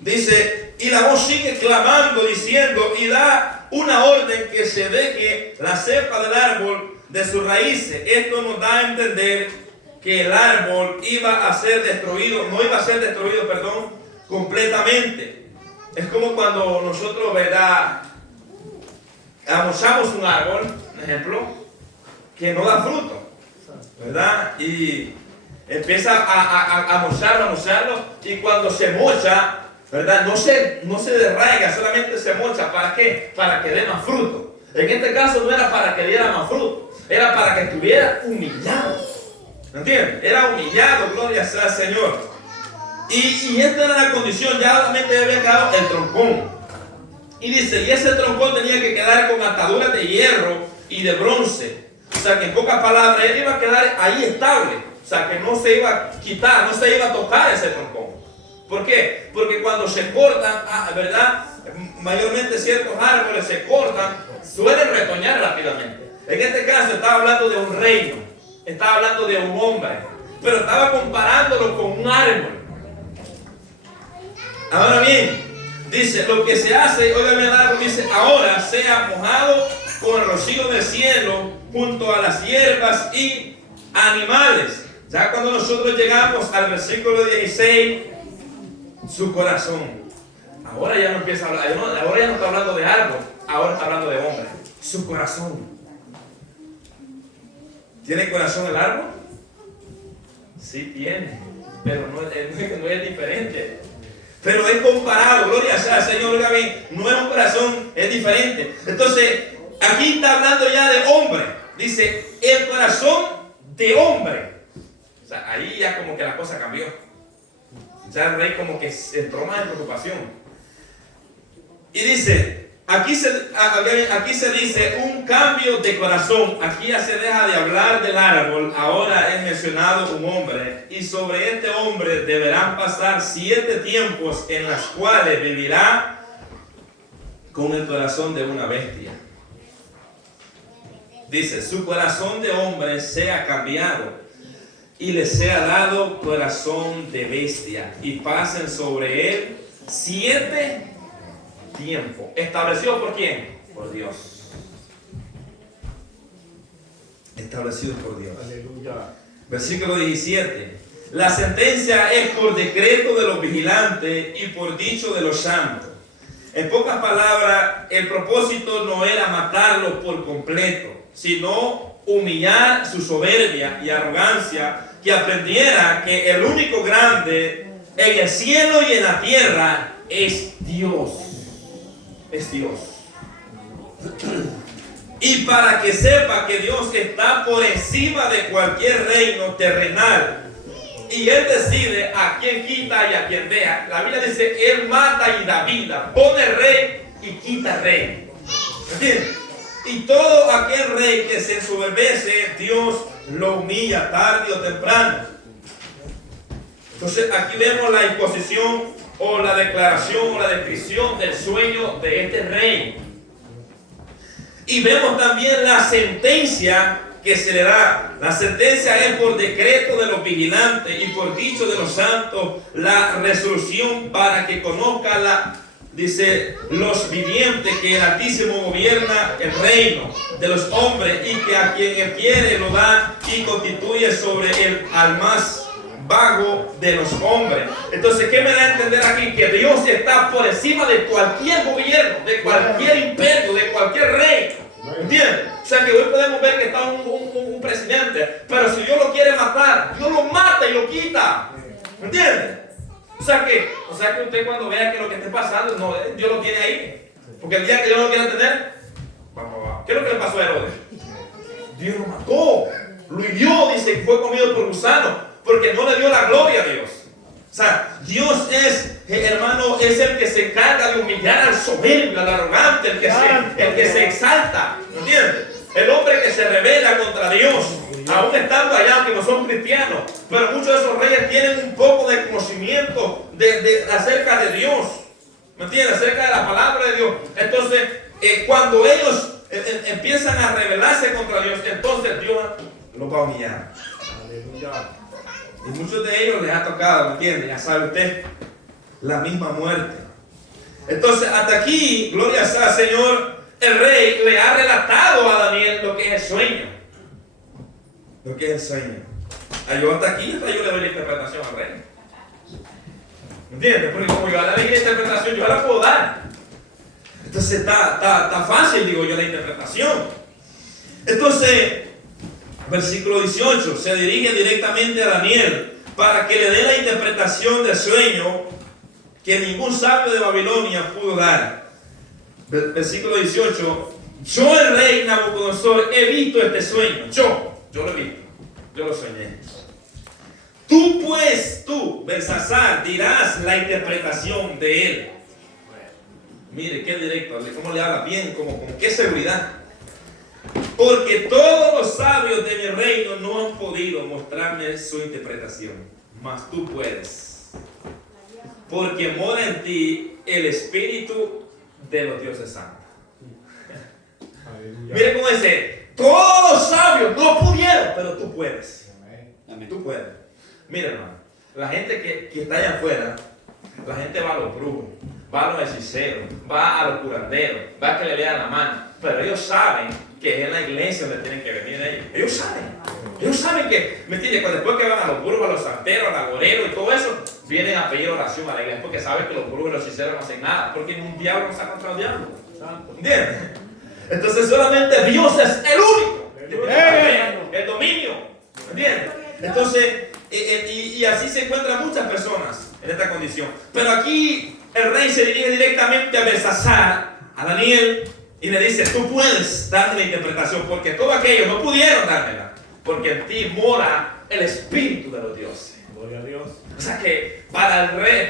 dice, y la voz sigue clamando, diciendo, y da una orden que se deje la cepa del árbol de sus raíces. Esto nos da a entender que el árbol iba a ser destruido, no iba a ser destruido, perdón, completamente. Es como cuando nosotros, ¿verdad?, amosamos un árbol, por ejemplo, que no da fruto, ¿verdad? Y empieza a mocharlo, y cuando se mocha, ¿verdad? No se derraiga, solamente se mocha. ¿Para qué? Para que dé más fruto. En este caso no era para que diera más fruto, era para que estuviera humillado. ¿Me entiendes? Era humillado, gloria sea al Señor. Y esta era la condición, ya solamente había quedado el troncón. Y dice, y ese troncón tenía que quedar con ataduras de hierro y de bronce. O sea que en pocas palabras, él iba a quedar ahí estable. O sea que no se iba a quitar, no se iba a tocar ese troncón. ¿Por qué? Porque cuando se cortan, ¿verdad? Mayormente ciertos árboles se cortan, suelen retoñar rápidamente. En este caso estaba hablando de un reino, estaba hablando de un hombre, pero estaba comparándolo con un árbol. Ahora bien, dice, lo que se hace, oigan el árbol, dice, ahora sea mojado con el rocío del cielo junto a las hierbas y animales. Ya cuando nosotros llegamos al versículo 16, su corazón. Ahora ya no empieza a hablar, ahora ya no está hablando de árbol, ahora está hablando de hombre. Su corazón. ¿Tiene corazón el árbol? Sí tiene, pero no es diferente. Pero es comparado, gloria sea al Señor, Gaby, no es un corazón, es diferente. Entonces, aquí está hablando ya de hombre. Dice, el corazón de hombre. O sea, ahí ya como que la cosa cambió. Ya el rey como que entró más en preocupación. Y dice, aquí se dice un cambio de corazón. Aquí ya se deja de hablar del árbol. Ahora es mencionado un hombre. Y sobre este hombre deberán pasar 7 tiempos en los cuales vivirá con el corazón de una bestia. Dice, su corazón de hombre sea cambiado y le sea dado corazón de bestia, y pasen sobre él 7 tiempos. ¿Establecido por quién? Por Dios. Establecido por Dios. Aleluya. Versículo 17. La sentencia es por decreto de los vigilantes y por dicho de los santos. En pocas palabras, el propósito no era matarlo por completo, sino humillar su soberbia y arrogancia, que aprendiera que el único grande en el cielo y en la tierra es Dios. Es Dios. Y para que sepa que Dios está por encima de cualquier reino terrenal, y Él decide a quién quita y a quién deja. La Biblia dice, Él mata y da vida, pone rey y quita rey. ¿Entiendes? Y todo aquel rey que se ensoberbece, Dios lo humilla tarde o temprano. Entonces aquí vemos la imposición o la declaración o la descripción del sueño de este rey. Y vemos también la sentencia que se le da. La sentencia es por decreto de los vigilantes y por dicho de los santos, la resolución para que conozca dice, los vivientes, que el Altísimo gobierna el reino de los hombres y que a quien él quiere lo da y constituye sobre él al más vago de los hombres. Entonces, ¿qué me da a entender aquí? Que Dios está por encima de cualquier gobierno, de cualquier imperio, de cualquier rey. ¿Entiendes? O sea que hoy podemos ver que está un presidente, pero si Dios lo quiere matar, Dios lo mata y lo quita. ¿Entiendes? O sea que usted cuando vea que lo que esté pasando, no, Dios lo tiene ahí. Porque el día que Dios lo quiera tener, vamos abajo. ¿Qué es lo que le pasó a Herodes? Dios lo mató, lo hirió, dice, y fue comido por gusanos, porque no le dio la gloria a Dios. O sea, Dios es, hermano, es el que se encarga de humillar al soberbio, al arrogante, el que se exalta. ¿Entiendes? El hombre que se rebela contra Dios, aún estando allá, aunque no son cristianos. Pero muchos de esos reyes tienen un poco de conocimiento acerca de Dios. ¿Me entiendes? Acerca de la palabra de Dios. Entonces, cuando ellos empiezan a rebelarse contra Dios, entonces Dios los va a humillar. Aleluya. Y muchos de ellos les ha tocado, ¿me entiende? Ya sabe usted, la misma muerte. Entonces, hasta aquí, gloria sea al Señor, el rey le ha relatado a Daniel lo que es el sueño. Lo que es el sueño. Yo hasta aquí, yo le doy la interpretación al rey. ¿Me entiendes? Porque como yo le doy la interpretación, yo la puedo dar. Entonces, está fácil, digo yo, la interpretación. Entonces, versículo 18, se dirige directamente a Daniel para que le dé la interpretación del sueño que ningún sabio de Babilonia pudo dar. Versículo 18, yo el rey Nabucodonosor he visto este sueño, yo lo he visto, yo lo soñé. Tú, Belsasar, dirás la interpretación de él. Mire, qué directo, cómo le habla bien, como qué seguridad. Porque todos los sabios de mi reino no han podido mostrarme su interpretación, mas tú puedes. Porque mora en ti el espíritu de los dioses santos. Mire cómo dice, todos los sabios no pudieron, pero tú puedes. Tú puedes. Mire, hermano, la gente que está allá afuera, la gente va a los brujos, va a los hechiceros, va a los curanderos, va a que le vean la mano, pero ellos saben que es en la iglesia donde tienen que venir ellos. Ellos saben que, ¿me entiendes? Después que van a los brujos, a los santeros, a los agoreros y todo eso, vienen a pedir oración a la iglesia porque saben que los brujos y los hechiceros no hacen nada, porque un diablo no está contra el diablo. ¿Entiendes? Entonces solamente Dios es el único. El dominio. ¿Entiendes? Entonces, y así se encuentran muchas personas en esta condición. Pero aquí el rey se dirige directamente a Belsasar, a Daniel, y le dice, tú puedes darme la interpretación, porque todos aquellos no pudieron dármela, porque en ti mora el espíritu de los dioses. Gloria a Dios. O sea que para el rey,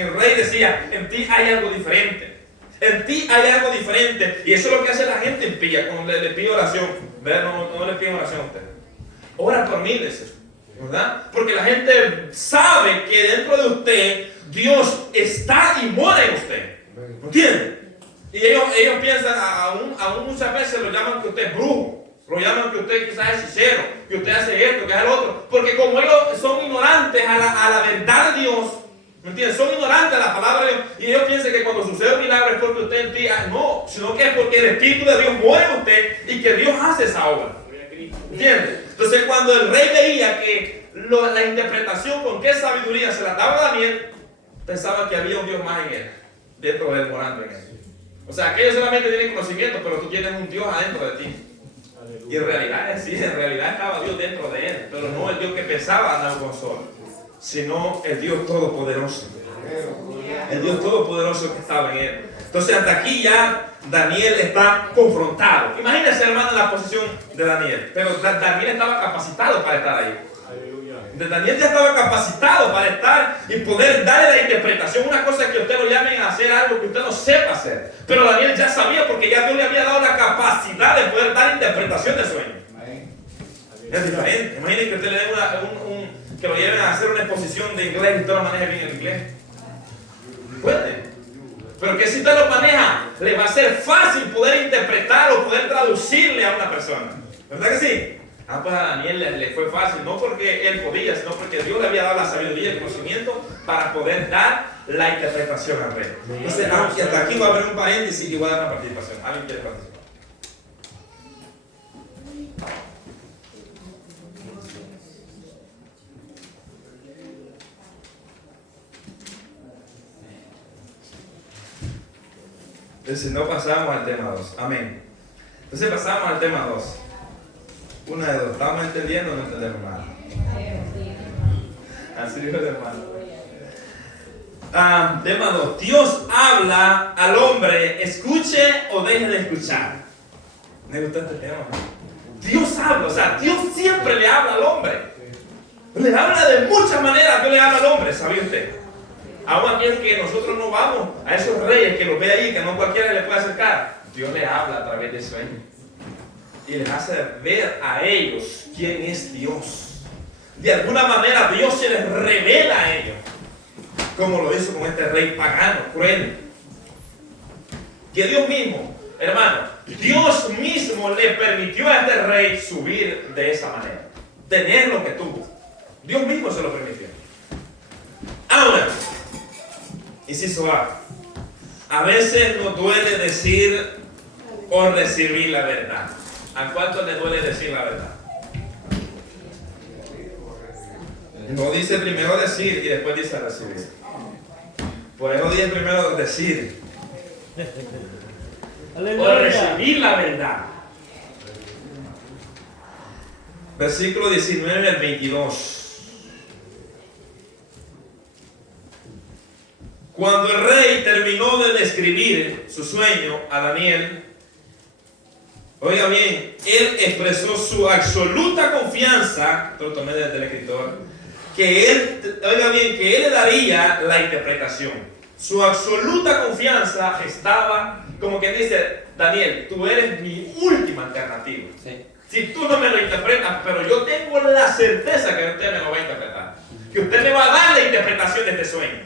el rey decía, en ti hay algo diferente. En ti hay algo diferente. Y eso es lo que hace la gente impía cuando le pide oración. No le pide oración a usted. Ora por mí, dice, ¿verdad? Porque la gente sabe que dentro de usted Dios está y mora en usted. ¿Entiende? Y ellos piensan, aún muchas veces lo llaman que usted es brujo. Lo llaman que usted quizás es hechicero, que usted hace esto, que hace el otro. Porque como ellos son ignorantes a la verdad de Dios, ¿me entiendes? Son ignorantes a la palabra de Dios. Y ellos piensan que cuando sucede un milagro es porque usted en ti, no, sino que es porque el Espíritu de Dios mora en usted y que Dios hace esa obra. ¿Entiendes? Entonces cuando el rey veía que la interpretación con qué sabiduría se la daba a Daniel, pensaba que había un Dios más en él, dentro de él, morando en él. O sea, que ellos solamente tienen conocimiento, pero tú tienes un Dios adentro de ti. Y en realidad estaba Dios dentro de él, pero no el Dios que pensaba Nabucodonosor, sino el Dios todopoderoso. El Dios todopoderoso que estaba en él. Entonces hasta aquí ya Daniel está confrontado. Imagínense, hermano, la posición de Daniel. Pero Daniel estaba capacitado para estar ahí. Daniel ya estaba capacitado para estar y poder darle la interpretación. Una cosa es que usted lo llamen a hacer algo que usted no sepa hacer. Pero Daniel ya sabía, porque ya Dios le había dado la capacidad de poder dar interpretación de sueños. Es diferente. Imaginen que usted le dé que lo lleven a hacer una exposición de inglés y usted lo maneje bien el inglés. Puede. Pero que si usted lo maneja, le va a ser fácil poder interpretar o poder traducirle a una persona. ¿Verdad que sí? Pues a Daniel le fue fácil, no porque él podía, sino porque Dios le había dado la sabiduría y el conocimiento para poder dar la interpretación al rey. Entonces, hasta aquí va a haber un paréntesis y voy a dar una participación. ¿Alguien quiere participar? Entonces, no pasamos al tema 2. Amén. Entonces pasamos al tema 2. Una de dos, ¿estamos entendiendo o no entendemos nada? Así dijo el hermano. Tema 2. Dios habla al hombre, escuche o deje de escuchar. Me gusta este tema. Dios habla, o sea, Dios siempre le habla al hombre. Le habla de muchas maneras, Dios le habla al hombre, ¿sabía usted? Aún aquel que nosotros no vamos, a esos reyes que los ve ahí, que no cualquiera le puede acercar, Dios le habla a través de sueños. Y les hace ver a ellos quién es Dios. De alguna manera Dios se les revela a ellos. Como lo hizo con este rey pagano, cruel. Que Dios mismo, hermano, Dios mismo le permitió a este rey subir de esa manera. Tener lo que tuvo. Dios mismo se lo permitió. Ahora, inciso A. A veces nos duele decir o recibir la verdad. ¿A cuánto le duele decir la verdad? No dice primero decir y después dice recibir. Por eso dice primero decir. O recibir la verdad. Versículo 19 al 22. Cuando el rey terminó de describir su sueño a Daniel, oiga bien, él expresó su absoluta confianza, esto lo tomé desde el escritor, que él, oiga bien, que él le daría la interpretación. Su absoluta confianza estaba, como que dice, Daniel, tú eres mi última alternativa. Sí. Si tú no me lo interpretas, pero yo tengo la certeza que usted me lo va a interpretar. Que usted me va a dar la interpretación de este sueño.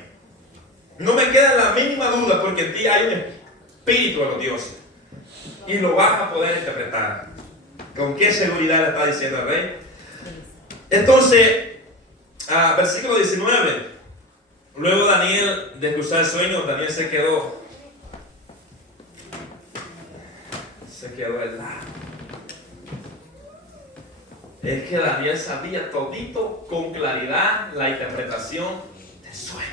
No me queda la mínima duda porque en ti hay un espíritu de los dioses. Y lo vas a poder interpretar. ¿Con qué seguridad le está diciendo el rey? Entonces, versículo 19. Luego Daniel, de escuchar el sueño, Daniel se quedó helado. Es que Daniel sabía todito con claridad la interpretación del sueño.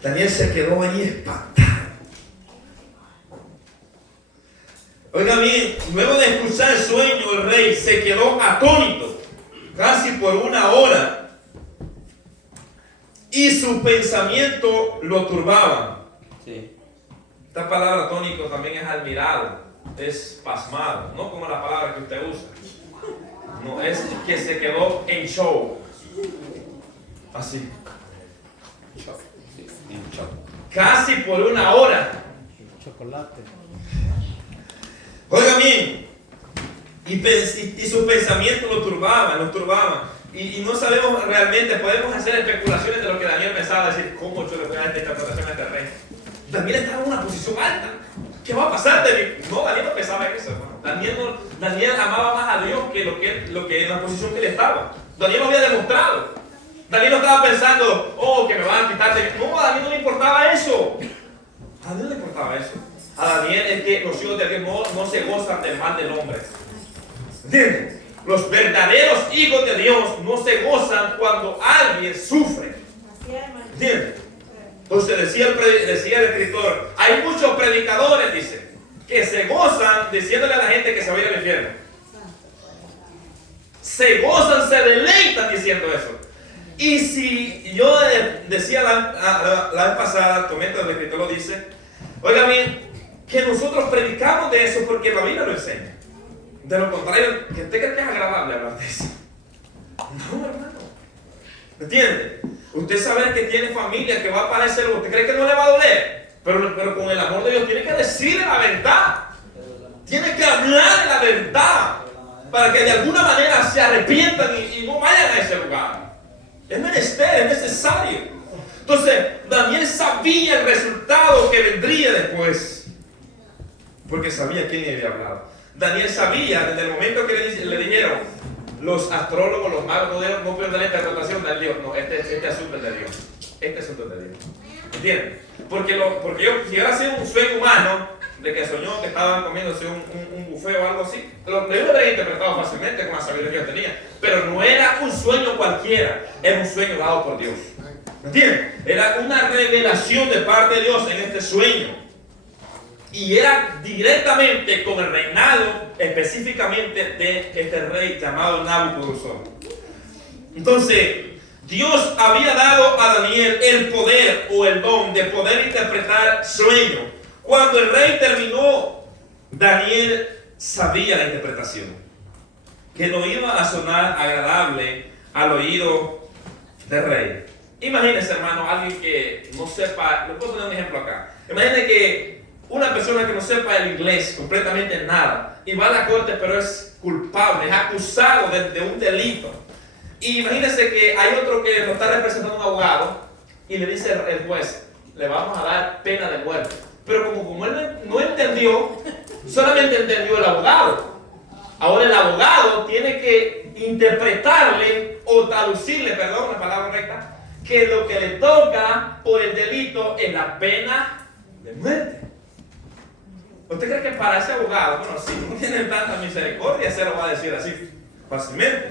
Daniel se quedó ahí espantado. Oiga bien, luego de escuchar el sueño, el rey se quedó atónito, casi por una hora. Y su pensamiento lo turbaba. Sí. Esta palabra atónico también es admirado, es pasmado, no como la palabra que usted usa. No, es que se quedó en show. Así. Casi por una hora. Chocolate. Oiga bien, y su pensamiento lo turbaba. Y no sabemos realmente, podemos hacer especulaciones de lo que Daniel pensaba, decir, ¿cómo yo le voy a dar esta interpretación a este rey? Daniel estaba en una posición alta. ¿Qué va a pasar de mí? No, Daniel no pensaba en eso, hermano. Daniel amaba más a Dios que lo que en la posición que él estaba. Daniel lo había demostrado. Daniel no estaba pensando, que me van a quitar de... No, a Daniel no le importaba eso. A Daniel no le importaba eso. A Daniel es que los hijos de Dios no se gozan del mal del hombre. ¿Entienden? Los verdaderos hijos de Dios no se gozan cuando alguien sufre. ¿Entienden? Entonces decía el escritor, hay muchos predicadores, dice, que se gozan diciéndole a la gente que se va a ir al infierno. Se gozan, se deleitan diciendo eso. Y si yo decía la vez pasada, comenta el escritor lo dice, oiga bien, que nosotros predicamos de eso porque la Biblia lo enseña. De lo contrario, que usted cree que es agradable hablar de eso. No, hermano. ¿Entiende? Usted sabe que tiene familia que va a padecer, usted cree que no le va a doler, pero con el amor de Dios tiene que decirle la verdad. Tiene que hablar de la verdad para que de alguna manera se arrepientan y no vayan a ese lugar. Es menester, es necesario. Entonces, Daniel sabía el resultado que vendría después, porque sabía quién había hablado. Daniel sabía desde el momento que le dijeron los astrólogos, los magos, no pierden la interpretación de Dios. No, este asunto es de Dios. Este asunto es de Dios. ¿Entienden? Porque si hubiera sido un sueño humano, de que soñó que estaban comiéndose un buffet o algo así, lo habría interpretado fácilmente con la sabiduría que tenía. Pero no era un sueño cualquiera, era un sueño dado por Dios. ¿Entienden? Era una revelación de parte de Dios en este sueño. y era directamente con el reinado específicamente de este rey llamado Nabucodonosor. Entonces, Dios había dado a Daniel el poder o el don de poder interpretar sueños. Cuando el rey terminó, Daniel sabía la interpretación, que no iba a sonar agradable al oído del rey. Imagínense, hermano, alguien que no sepa. Les puedo poner un ejemplo acá. Imagínense que una persona que no sepa el inglés completamente nada y va a la corte, pero es culpable, es acusado de un delito. Y imagínense que hay otro que lo está representando un abogado y le dice el juez: le vamos a dar pena de muerte. Pero como él no entendió, solamente entendió el abogado. Ahora el abogado tiene que interpretarle o traducirle, perdón, la palabra correcta, que lo que le toca por el delito es la pena de muerte. ¿Usted cree que para ese abogado, bueno, si no tiene tanta misericordia, se lo va a decir así fácilmente?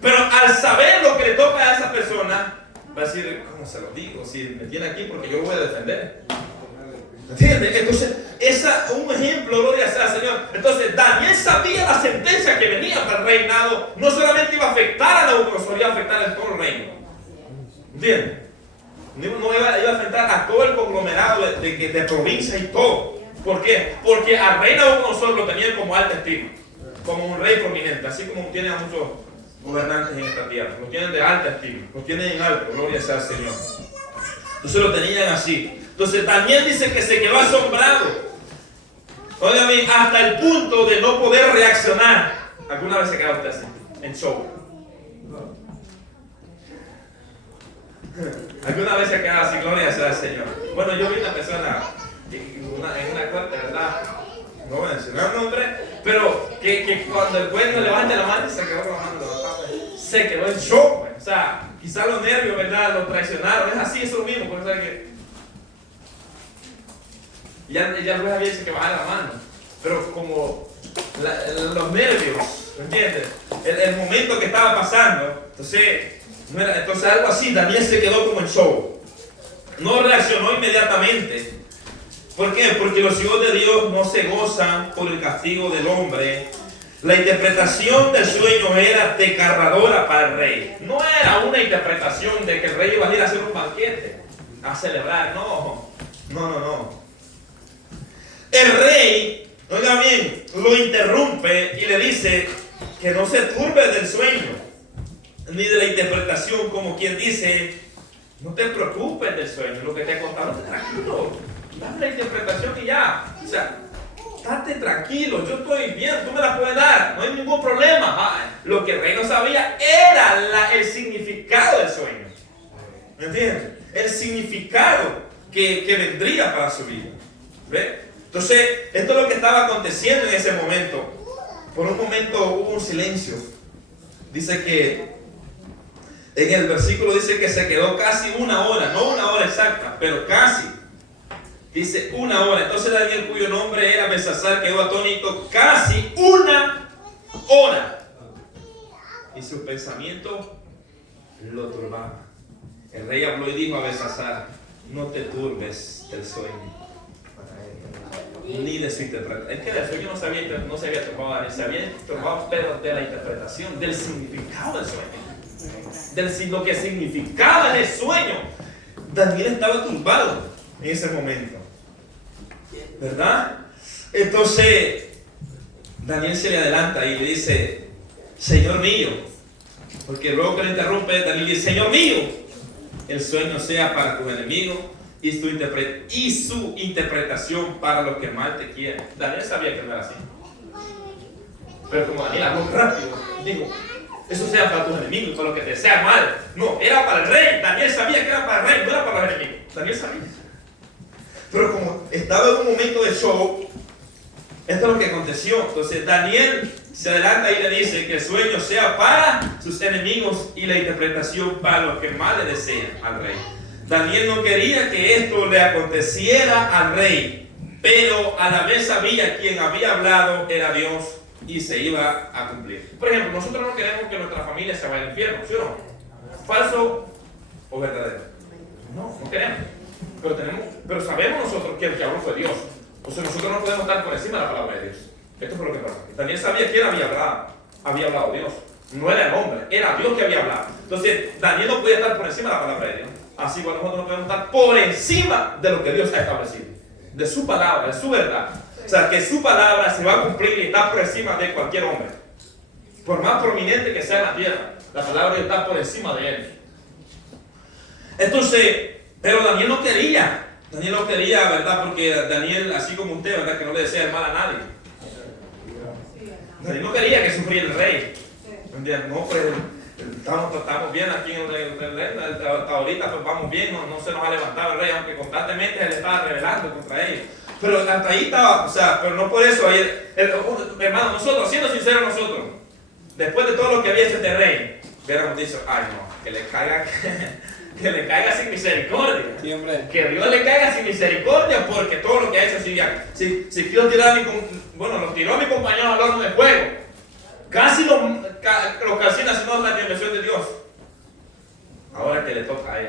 Pero al saber lo que le toca a esa persona, va a decir: ¿cómo se lo digo? Si me tiene aquí, porque yo lo voy a defender. ¿Entiendes? Entonces, un ejemplo, gloria sea al Señor. Entonces, Daniel sabía la sentencia que venía para el reinado. No solamente iba a afectar a Nabucodonosor, iba a afectar a todo el reino. ¿Entiendes? No iba a afectar a todo el conglomerado de provincia y todo. ¿Por qué? Porque al rey Nabucodonosor lo tenían como alta estima, como un rey prominente, así como tienen a muchos gobernantes en esta tierra. Lo tienen de alta estima, lo tienen en alto, gloria sea al Señor. Entonces lo tenían así. Entonces Daniel dice que se quedó asombrado. Óigame, hasta el punto de no poder reaccionar. ¿Alguna vez se quedó usted así? En shock. ¿Alguna vez se quedó así? Gloria sea al Señor. Bueno, yo vi una persona en una corte, ¿verdad? No voy a mencionar el nombre, pero que cuando el juez no levanta la mano, se quedó con la mano levantada. Se quedó en shock. O sea, quizás los nervios, ¿verdad?, lo traicionaron. Es así, es lo mismo. Por eso es que ya el juez había dicho que bajara la mano, pero como los nervios, ¿entiendes? El momento que estaba pasando, entonces algo así. Daniel se quedó como en show, no reaccionó inmediatamente. ¿Por qué? Porque los hijos de Dios no se gozan por el castigo del hombre. La interpretación del sueño era desgarradora para el rey. No era una interpretación de que el rey iba a ir a hacer un banquete, a celebrar. No. El rey, oiga bien, lo interrumpe y le dice que no se turbe del sueño ni de la interpretación, como quien dice: no te preocupes del sueño, lo que te he contado, tranquilo, dame la interpretación y ya. O sea, estate tranquilo, yo estoy bien, tú me la puedes dar, no hay ningún problema. Lo que el rey no sabía era el significado del sueño. ¿Me entiendes? El significado que vendría para su vida. ¿Ve? Entonces, esto es lo que estaba aconteciendo en ese momento. Por un momento hubo un silencio. Dice que en el versículo dice que se quedó casi una hora, no una hora exacta, pero casi. Dice una hora. Entonces Daniel, cuyo nombre era Belsasar, quedó atónito casi una hora. Y su pensamiento lo turbaba. El rey habló y dijo a Belsasar: no te turbes del sueño, ni de su interpretación. Es que del sueño no se había turbado a Daniel, se había turbado, pero de la interpretación, del significado del sueño, lo que significaba el sueño. Daniel estaba turbado en ese momento, ¿verdad? Entonces Daniel se le adelanta y le dice: Señor mío, porque luego que le interrumpe, Daniel dice: Señor mío, el sueño sea para tus enemigos y su interpretación para los que mal te quieren. Daniel sabía que no era así, pero como Daniel habló rápido, digo: eso sea para tus enemigos, para los que te desean mal. No, era para el rey. Daniel sabía que era para el rey, no era para los enemigos. Daniel sabía. Pero como estaba en un momento de show, esto es lo que aconteció. Entonces Daniel se adelanta y le dice que el sueño sea para sus enemigos y la interpretación para los que mal le desean al rey. Daniel no quería que esto le aconteciera al rey, pero a la vez sabía quien había hablado era Dios y se iba a cumplir. Por ejemplo, nosotros no queremos que nuestra familia se vaya al infierno, ¿sí o no? ¿Falso o verdadero? No queremos. Pero sabemos nosotros que el que habló fue Dios. Entonces nosotros no podemos estar por encima de la palabra de Dios. Esto fue lo que pasó. Daniel sabía quién había hablado Dios. No era el hombre, era Dios que había hablado. Entonces Daniel no podía estar por encima de la palabra de Dios. Así que nosotros no podemos estar por encima de lo que Dios ha establecido. De su palabra, de su verdad. O sea, que su palabra se va a cumplir y está por encima de cualquier hombre. Por más prominente que sea en la tierra, la palabra de Dios está por encima de él. Entonces, pero Daniel no quería. Daniel no quería, ¿verdad? Porque Daniel, así como usted, ¿verdad? Que no le desea el mal a nadie. Daniel no quería que sufriera el rey. No, pues estamos bien aquí en el rey. Hasta ahorita pues vamos bien, no se nos ha levantado el rey, aunque constantemente él estaba rebelando contra ellos. Pero hasta ahí estaba, o sea, pero no por eso. Hermano, nosotros, siendo sinceros nosotros, después de todo lo que había hecho este rey, hubiéramos dicho, ay no, que le caiga sin misericordia. Sí, hombre. Que Dios le caiga sin misericordia, porque todo lo que ha hecho, si Dios tiró los tiró a mi compañero al horno de fuego, casi los calcina si no es la intervención de Dios. Ahora que le toca a él.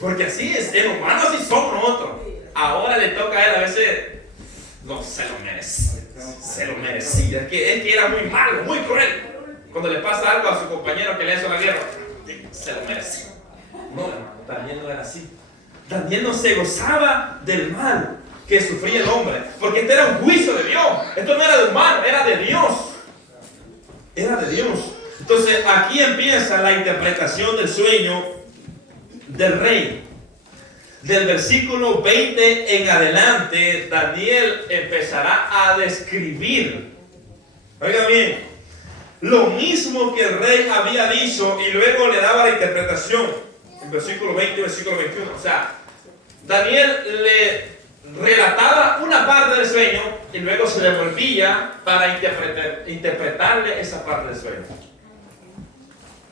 Porque así es, el humano así somos nosotros. Ahora le toca a él, a veces no se lo merece. Se lo merecía. Es que era muy malo, muy cruel. Cuando le pasa algo a su compañero que le hizo la guerra, se lo merecía. No, hermano, Daniel no era así. Daniel no se gozaba del mal que sufría el hombre, porque este era un juicio de Dios. Esto no era de humano, era de Dios. Era de Dios. Entonces aquí empieza la interpretación del sueño del rey. Del versículo 20 en adelante, Daniel empezará a describir, oiga bien, lo mismo que el rey había dicho, y luego le daba la interpretación en versículo 20 y versículo 21. O sea, Daniel le relataba una parte del sueño y luego se le volvía para interpretarle esa parte del sueño,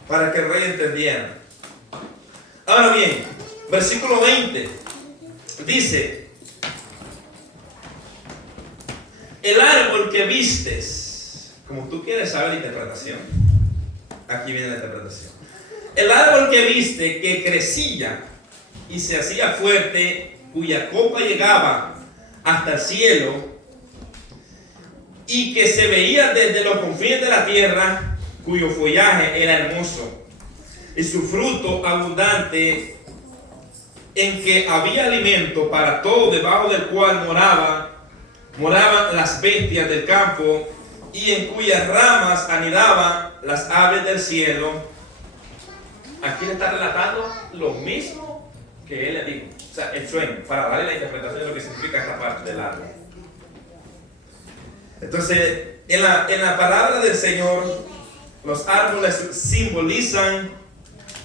para que el rey entendiera. Ahora bien, versículo 20 dice: el árbol que vistes, como tú quieres saber la interpretación, aquí viene la interpretación. El árbol que viste, que crecía y se hacía fuerte, cuya copa llegaba hasta el cielo, y que se veía desde los confines de la tierra, cuyo follaje era hermoso, y su fruto abundante, en que había alimento para todo, debajo del cual moraban las bestias del campo, y en cuyas ramas anidaban las aves del cielo. Aquí le está relatando lo mismo que él le dijo, o sea, el sueño, para darle la interpretación de lo que significa esta parte del árbol. Entonces, en la palabra del Señor, los árboles simbolizan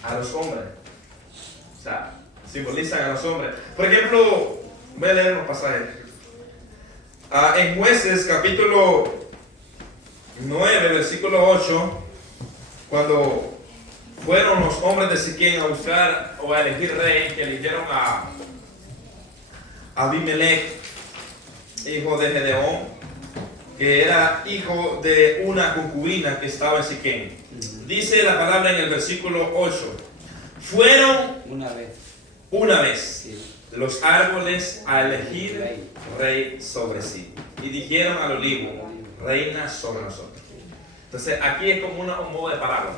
a los hombres. O sea, simbolizan a los hombres. Por ejemplo, voy a leer unos pasajes. En Jueces, capítulo 9, versículo 8, cuando fueron los hombres de Siquem a buscar o a elegir rey, que eligieron a Abimelech, hijo de Gedeón, que era hijo de una concubina que estaba en Siquem. Dice la palabra en el versículo 8: fueron una vez los árboles a elegir rey sobre sí, y dijeron al olivo: reina sobre nosotros. Entonces aquí es como un modo de parábola.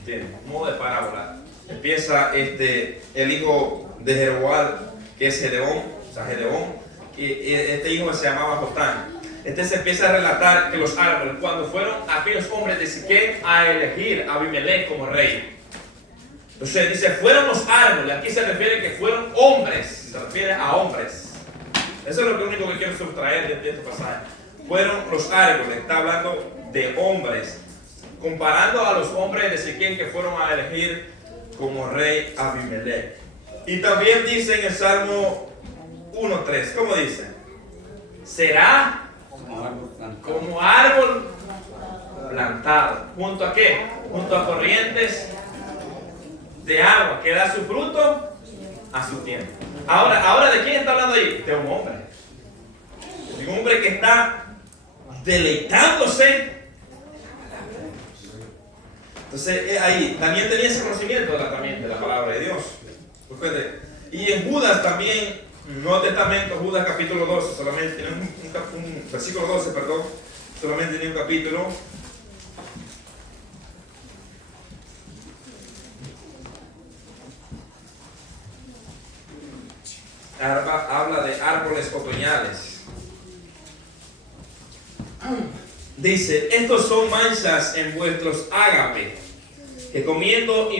¿Entiendes? Un modo de parábola. Empieza el hijo de Jeroboam, que es Gedeón, que este hijo se llamaba Jotán. Se empieza a relatar que los árboles, cuando fueron aquellos hombres de Siquem a elegir a Abimelech como rey. Entonces dice, fueron los árboles. Aquí se refiere que fueron hombres. Se refiere a hombres. Eso es lo único que quiero sustraer de este pasaje. Fueron los árboles. Está hablando de hombres, comparando a los hombres de Siquem que fueron a elegir como rey a Abimelech. Y también dice en el Salmo 1:3, ¿cómo dice? Será como árbol plantado. ¿Junto a qué? Junto a corrientes de agua, que da su fruto a su tiempo. Ahora, ¿de quién está hablando ahí? De un hombre. De un hombre que está deleitándose. Entonces, ahí, también tenía ese conocimiento también de la palabra de Dios. Y en Judas también Nuevo Testamento, Judas capítulo 12, solamente tiene un versículo 12, perdón, solamente tiene un capítulo. Habla de árboles otoñales. Dice, estos son manchas en vuestros ágape, que comiendo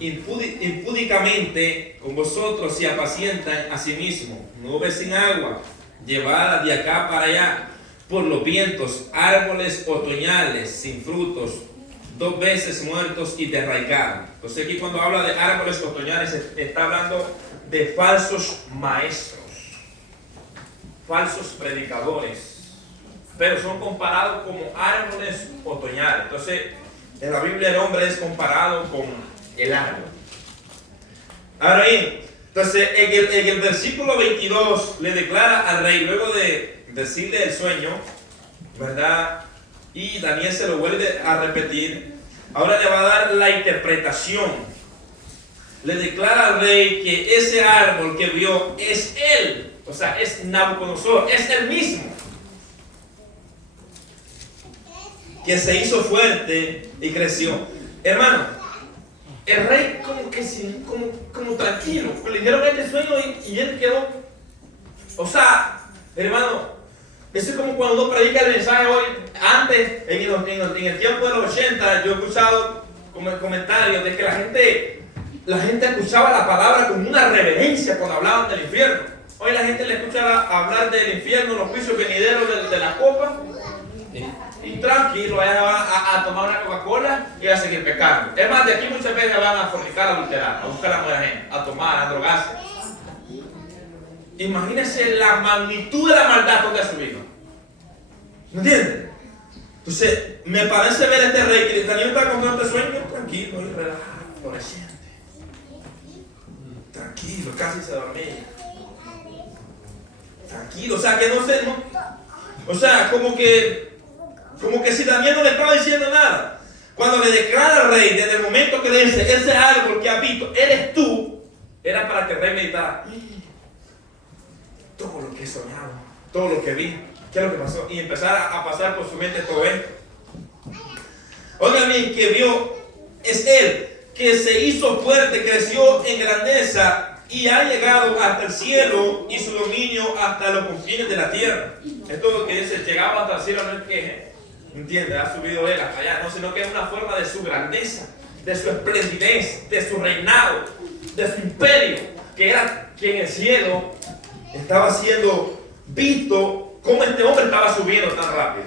impúdicamente con vosotros se apacientan a sí mismos. Nubes sin agua, llevadas de acá para allá por los vientos, árboles otoñales sin frutos, 2 veces muertos y derraigados. Entonces aquí cuando habla de árboles otoñales está hablando de falsos maestros, falsos predicadores, pero son comparados como árboles otoñales. Entonces en la Biblia el hombre es comparado con el árbol. Ahora bien, entonces en el versículo 22 le declara al rey, luego de decirle el sueño, ¿verdad? Y Daniel se lo vuelve a repetir. Ahora le va a dar la interpretación. Le declara al rey que ese árbol que vio es él, o sea, es Nabucodonosor, es él mismo, que se hizo fuerte y creció. Hermano, el rey como tranquilo, porque le dijeron este sueño y él quedó, o sea, hermano, eso es como cuando uno predica el mensaje hoy. Antes, en el tiempo de los 80, yo he escuchado comentarios de que la gente escuchaba la palabra con una reverencia cuando hablaban del infierno. Hoy la gente le escucha hablar del infierno, los juicios venideros de la copa, y tranquilo, van a tomar una Coca-Cola y a seguir pecando. Es más, de aquí muchas veces van a fornicar, a adulterar, a buscar a la mujer, a tomar, a drogarse. Imagínense la magnitud de la maldad donde ha subido. ¿Me entienden? Entonces, me parece ver a este rey que Daniel está contando este sueño tranquilo y relajado, floreciente. Tranquilo, casi se dormía. Tranquilo, o sea, que no sé, o sea, como que si Daniel no le estaba diciendo nada. Cuando le declara al rey, desde el momento que le dice, ese árbol que has visto, eres tú, era para que el rey meditara. Todo lo que he soñado, todo lo que vi, qué es lo que pasó, y empezar a pasar por su mente todo esto. Oigan bien, que vio es él, que se hizo fuerte, creció en grandeza y ha llegado hasta el cielo y su dominio hasta los confines de la tierra. Esto es lo que dice, llegaba hasta el cielo, no es que, ¿entiende? Ha subido él hasta allá, no, sino que es una forma de su grandeza, de su esplendidez, de su reinado, de su imperio, que era que en el cielo estaba siendo visto cómo este hombre estaba subiendo tan rápido.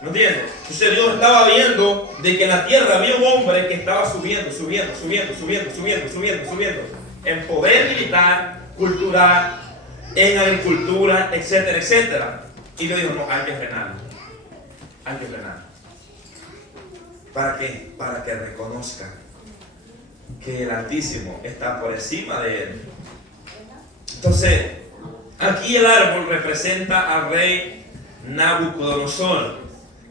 ¿No entiendes? Entonces Dios estaba viendo de que en la tierra había un hombre que estaba subiendo en poder militar, cultural, en agricultura, etcétera, etcétera. Y Dios dijo, no, hay que frenarlo. Hay que frenarlo. ¿Para qué? Para que reconozca que el Altísimo está por encima de él. Entonces, aquí el árbol representa al rey Nabucodonosor,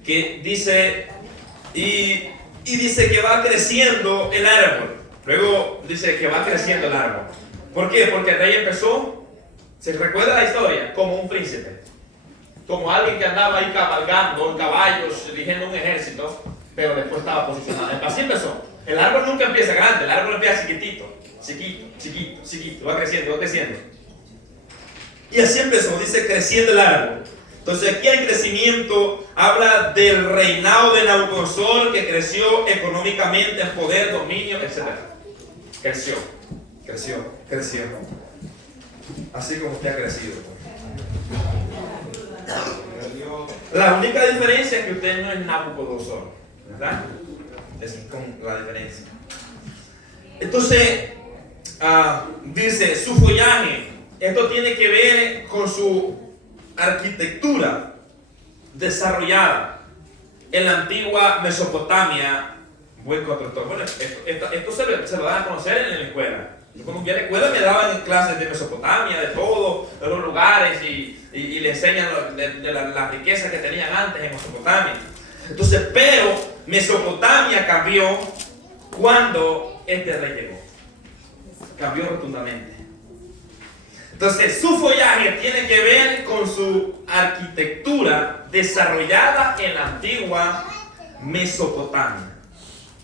que dice, y dice que va creciendo el árbol. Luego dice que va creciendo el árbol. ¿Por qué? Porque el rey empezó, ¿se recuerda la historia? Como un príncipe, como alguien que andaba ahí cabalgando en caballos, dirigiendo un ejército, pero después estaba posicionado. Así empezó. El árbol nunca empieza grande, el árbol empieza chiquitito, va creciendo. Y así empezó, dice creciendo el árbol. Entonces aquí el crecimiento habla del reinado de Nabucodonosor, que creció económicamente en poder, dominio, etc. Creció. Así como usted ha crecido. La única diferencia es que usted no es Nabucodonosor, ¿verdad? Es con la diferencia. Entonces, dice su follaje. Esto tiene que ver con su arquitectura desarrollada en la antigua Mesopotamia. Buen constructor. Bueno, esto se lo dan a conocer en la escuela. Yo cuando fui a la escuela me daban clases de Mesopotamia, de todo, de los lugares, y le enseñan de las riquezas que tenían antes en Mesopotamia. Entonces, pero Mesopotamia cambió cuando este rey llegó. Cambió rotundamente. Entonces, su follaje tiene que ver con su arquitectura desarrollada en la antigua Mesopotamia.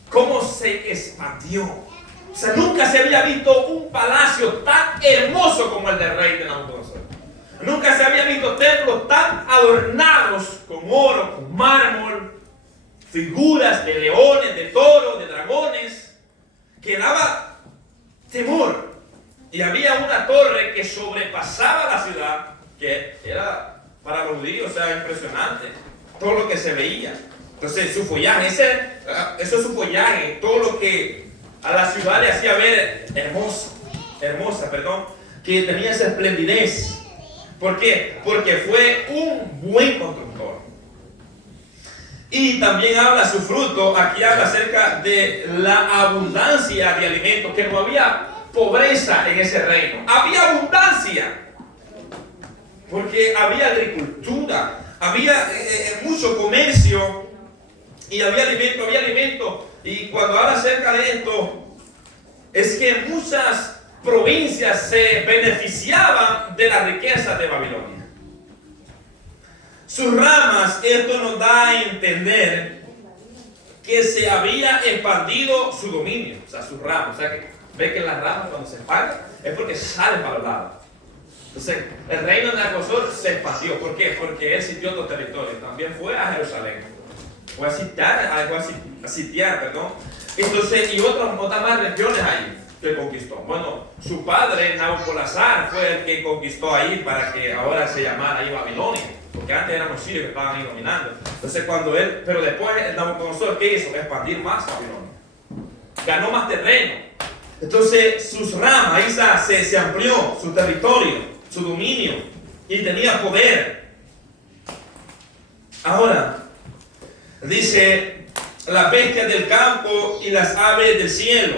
Cómo se expandió. O sea, nunca se había visto un palacio tan hermoso como el del rey de Nabucodonosor. Nunca se había visto templos tan adornados con oro, con mármol, figuras de leones, de toros, de dragones, que daba temor. Y había una torre que sobrepasaba la ciudad, que era para los judíos, o sea, impresionante, todo lo que se veía. Entonces, su follaje, eso es su follaje, todo lo que a la ciudad le hacía ver hermosa, que tenía esa esplendidez. ¿Por qué? Porque fue un buen constructor. Y también habla su fruto, aquí habla acerca de la abundancia de alimentos, que no había pobreza en ese reino, había abundancia, porque había agricultura, había mucho comercio, y había alimento, y cuando habla acerca de esto, es que muchas provincias se beneficiaban de la riqueza de Babilonia. Sus ramas, esto nos da a entender que se había expandido su dominio, o sea, sus ramas, o sea, que ve que las ramas cuando se expanden es porque salen para los lados. Entonces, el reino de Nabucodonosor se expandió. ¿Por qué? Porque él sitió otro territorio. También fue a Jerusalén. Fue a sitiar. Entonces, y otras más regiones ahí que conquistó. Bueno, su padre, Nabopolassar, fue el que conquistó ahí para que ahora se llamara ahí Babilonia. Porque antes eran los sirios que estaban ahí dominando. Entonces, pero después Nabucodonosor, ¿qué hizo? Expandir más Babilonia. Ganó más terreno. Entonces sus ramas, ahí se amplió su territorio, su dominio, y tenía poder. Ahora, dice, las bestias del campo y las aves del cielo.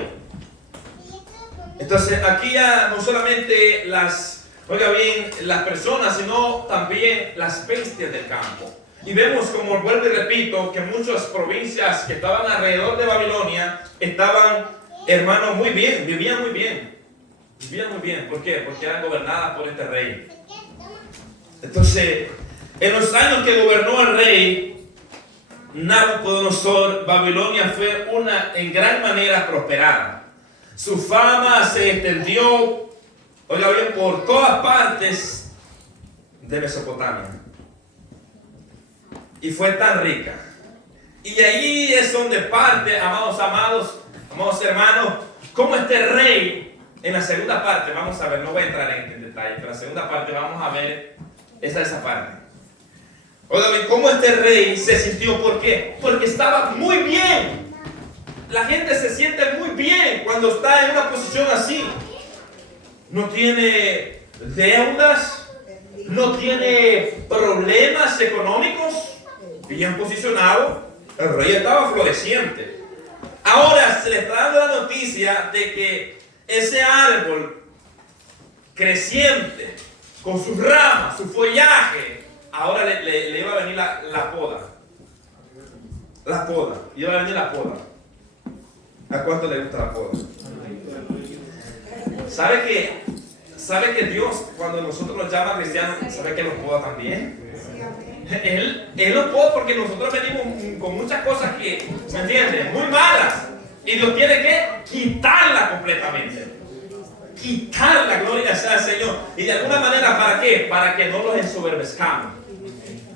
Entonces aquí ya no solamente las personas, sino también las bestias del campo. Y vemos, como vuelvo y repito, que muchas provincias que estaban alrededor de Babilonia estaban, hermanos, muy bien, vivían muy bien. ¿Por qué? Porque eran gobernadas por este rey. Entonces, en los años que gobernó el rey Nabucodonosor, Babilonia fue en gran manera prosperada. Su fama se extendió, oiga bien, por todas partes de Mesopotamia. Y fue tan rica. Y ahí es donde parte, amados hermanos, como este rey, en la segunda parte, vamos a ver, no voy a entrar en detalle, pero en la segunda parte vamos a ver esa parte. Oigan, cómo este rey se sintió, ¿por qué? Porque estaba muy bien. La gente se siente muy bien cuando está en una posición así. No tiene deudas, no tiene problemas económicos, bien posicionado. El rey estaba floreciente. Ahora se le está dando la noticia de que ese árbol creciente, con sus ramas, su follaje, ahora le iba a venir la poda. Iba a venir la poda. ¿A cuánto le gusta la poda? ¿Sabe que Dios, cuando nosotros nos llama cristianos, sabe que nos poda también? Él nos poda porque nosotros venimos con muchas cosas que, ¿me entienden?, muy malas. Y Dios tiene que quitarla completamente. Quitarla, gloria sea al Señor. Y de alguna manera, ¿para qué? Para que no los ensoberbezcamos.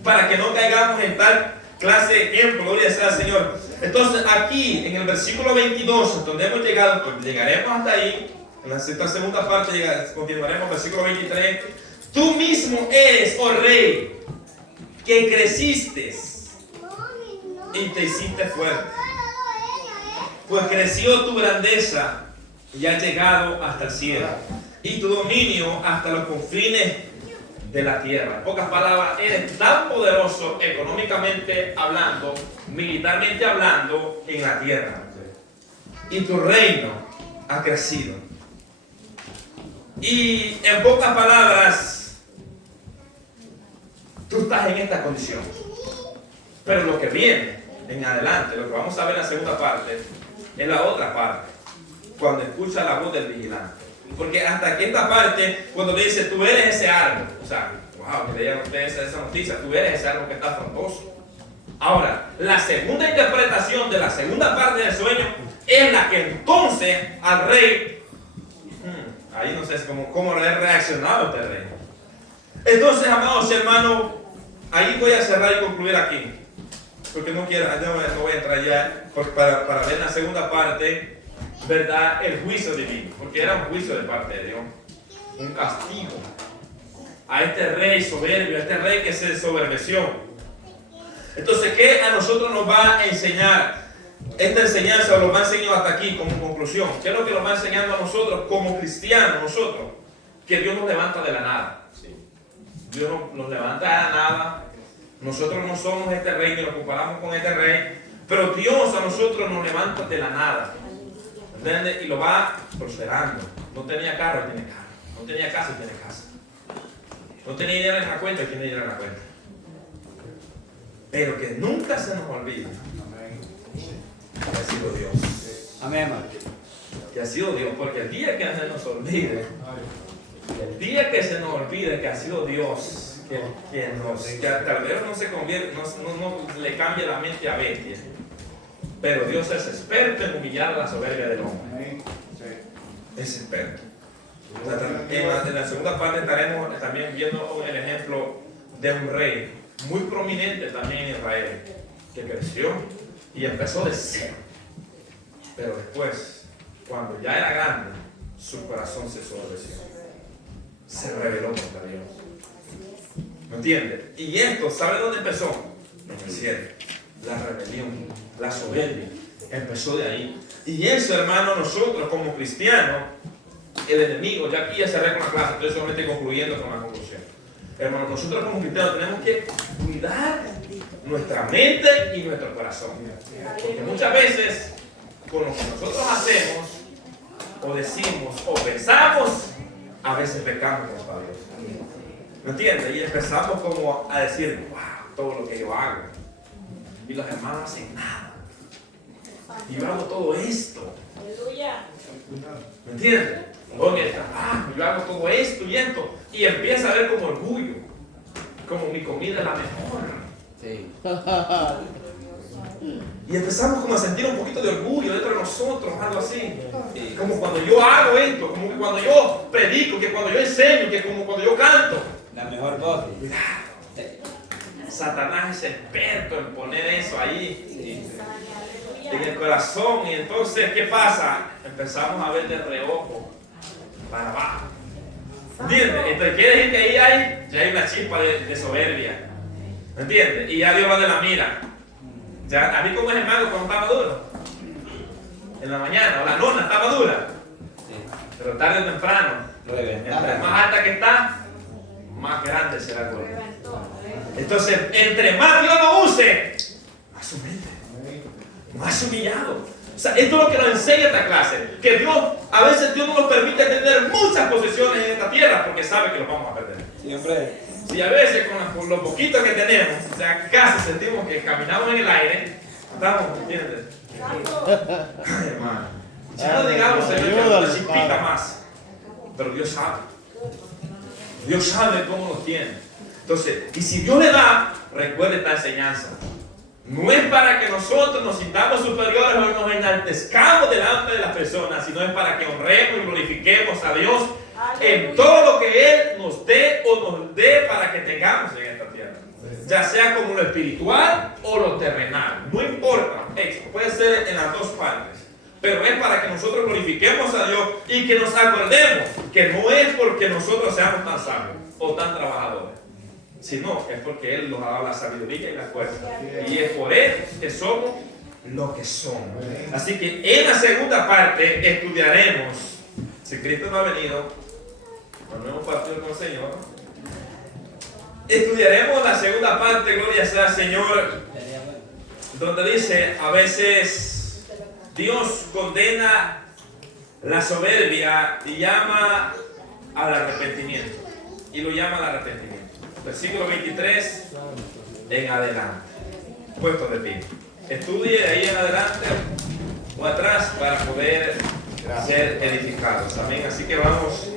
Para que no caigamos en tal clase de ejemplo, gloria sea al Señor. Entonces aquí, en el versículo 22, donde hemos llegado, pues llegaremos hasta ahí. En la segunda parte continuaremos, versículo 23. Tú mismo eres, oh rey, que creciste y te hiciste fuerte. Pues creció tu grandeza y ha llegado hasta el cielo, y tu dominio hasta los confines de la tierra. En pocas palabras, eres tan poderoso económicamente hablando, militarmente hablando, en la tierra. Y tu reino ha crecido. Y en pocas palabras, tú estás en esta condición. Pero lo que viene en adelante, lo que vamos a ver en la segunda parte, es la otra parte. Cuando escucha la voz del vigilante. Porque hasta aquí esta parte, cuando le dice, tú eres ese árbol. O sea, wow, que leían ustedes esa noticia, tú eres ese árbol que está frondoso. Ahora, la segunda interpretación de la segunda parte del sueño es la que entonces al rey, ahí no sé cómo le ha reaccionado este rey. Entonces, amados hermanos, ahí voy a cerrar y concluir aquí. Porque no voy a entrar ya para ver la segunda parte, ¿verdad? El juicio divino. Porque era un juicio de parte de Dios. Un castigo a este rey soberbio, a este rey que se soberbeció. Entonces, ¿qué a nosotros nos va a enseñar? Esta enseñanza lo va a enseñar hasta aquí como conclusión. ¿Qué es lo que nos va enseñando a nosotros como cristianos? Nosotros, que Dios nos levanta de la nada. ¿Sí? Dios nos levanta de la nada. Nosotros no somos este rey, ni nos comparamos con este rey. Pero Dios a nosotros nos levanta de la nada. ¿Entiendes? Y lo va prosperando. No tenía carro, tiene carro. No tenía casa, tiene casa. No tenía dinero en la cuenta, tiene dinero en la cuenta. Pero que nunca se nos olvide que ha sido Dios. Amén. Que ha sido Dios, porque el día que se nos olvide, que ha sido Dios, que tal vez no se convierte, no le cambie la mente a bestia. Pero Dios es experto en humillar la soberbia del hombre. Es experto. En la segunda parte estaremos también viendo el ejemplo de un rey muy prominente también en Israel, que creció y empezó de cero. Pero después, cuando ya era grande, su corazón se sobreció. Se rebeló contra Dios. ¿Me entiende? Y esto, ¿sabe dónde empezó? En el cielo. La rebelión, la soberbia, empezó de ahí. Y eso, hermano, nosotros como cristianos, el enemigo, ya aquí ya cerré con la clase, estoy solamente concluyendo con la conclusión. Hermano, nosotros como cristianos tenemos que cuidar nuestra mente y nuestro corazón. Porque muchas veces, con lo que nosotros hacemos, o decimos, o pensamos, a veces pecamos contra Dios. ¿Me entiendes? Y empezamos como a decir, wow, todo lo que yo hago. Y los hermanos hacen nada. Y yo hago todo esto. ¿Me entiendes? Oye, yo hago todo esto y esto. Y empieza a ver como orgullo. Como mi comida es la mejor. Sí. Y empezamos como a sentir un poquito de orgullo dentro de nosotros, algo así. Sí. Como cuando yo hago esto, como que cuando yo predico, que cuando yo enseño, que como cuando yo canto. La mejor voz. Satanás es experto en poner eso ahí. Sí. En el corazón. Y entonces, ¿qué pasa? Empezamos a ver de reojo para abajo. ¿Entiendes? Entonces quiere decir que ahí ya hay una chispa de soberbia. ¿Entiendes? Y ya Dios va de la mira. Ya, a mí como es el mago cuando está maduro. En la mañana, o la nona está madura. Pero tarde o temprano, entre más alta que está, más grande será el golpe. Entonces, entre más Dios lo use, más humilde, más humillado. O sea, esto es lo que nos enseña esta clase. Que Dios, a veces Dios no nos permite tener muchas posesiones en esta tierra porque sabe que los vamos a perder. Siempre. Si a veces con lo poquito que tenemos, o sea, casi sentimos que caminamos en el aire, estamos, ¿entiendes? Ay, hermano. Ya no digamos, Señor, que nos chispita más. Pero Dios sabe. Dios sabe cómo nos tiene. Entonces, y si Dios le da, recuerde esta enseñanza. No es para que nosotros nos sintamos superiores o nos enaltezcamos delante de las personas, sino es para que honremos y glorifiquemos a Dios en todo lo que Él nos dé o nos dé para que tengamos en esta tierra. Ya sea como lo espiritual o lo terrenal. No importa. Puede ser en las dos partes. Pero es para que nosotros glorifiquemos a Dios y que nos acordemos que no es porque nosotros seamos tan sabios o tan trabajadores, sino es porque Él nos ha dado la sabiduría y la fuerza. Y es por Él que somos lo que somos. Así que en la segunda parte estudiaremos, si Cristo no ha venido, no hemos partido con el Señor, estudiaremos la segunda parte, gloria sea al Señor, donde dice, a veces Dios condena la soberbia y llama al arrepentimiento. Y lo llama al arrepentimiento. Versículo 23 en adelante. Puesto de pie. Estudie de ahí en adelante o atrás para poder ser edificados. Amén. Así que vamos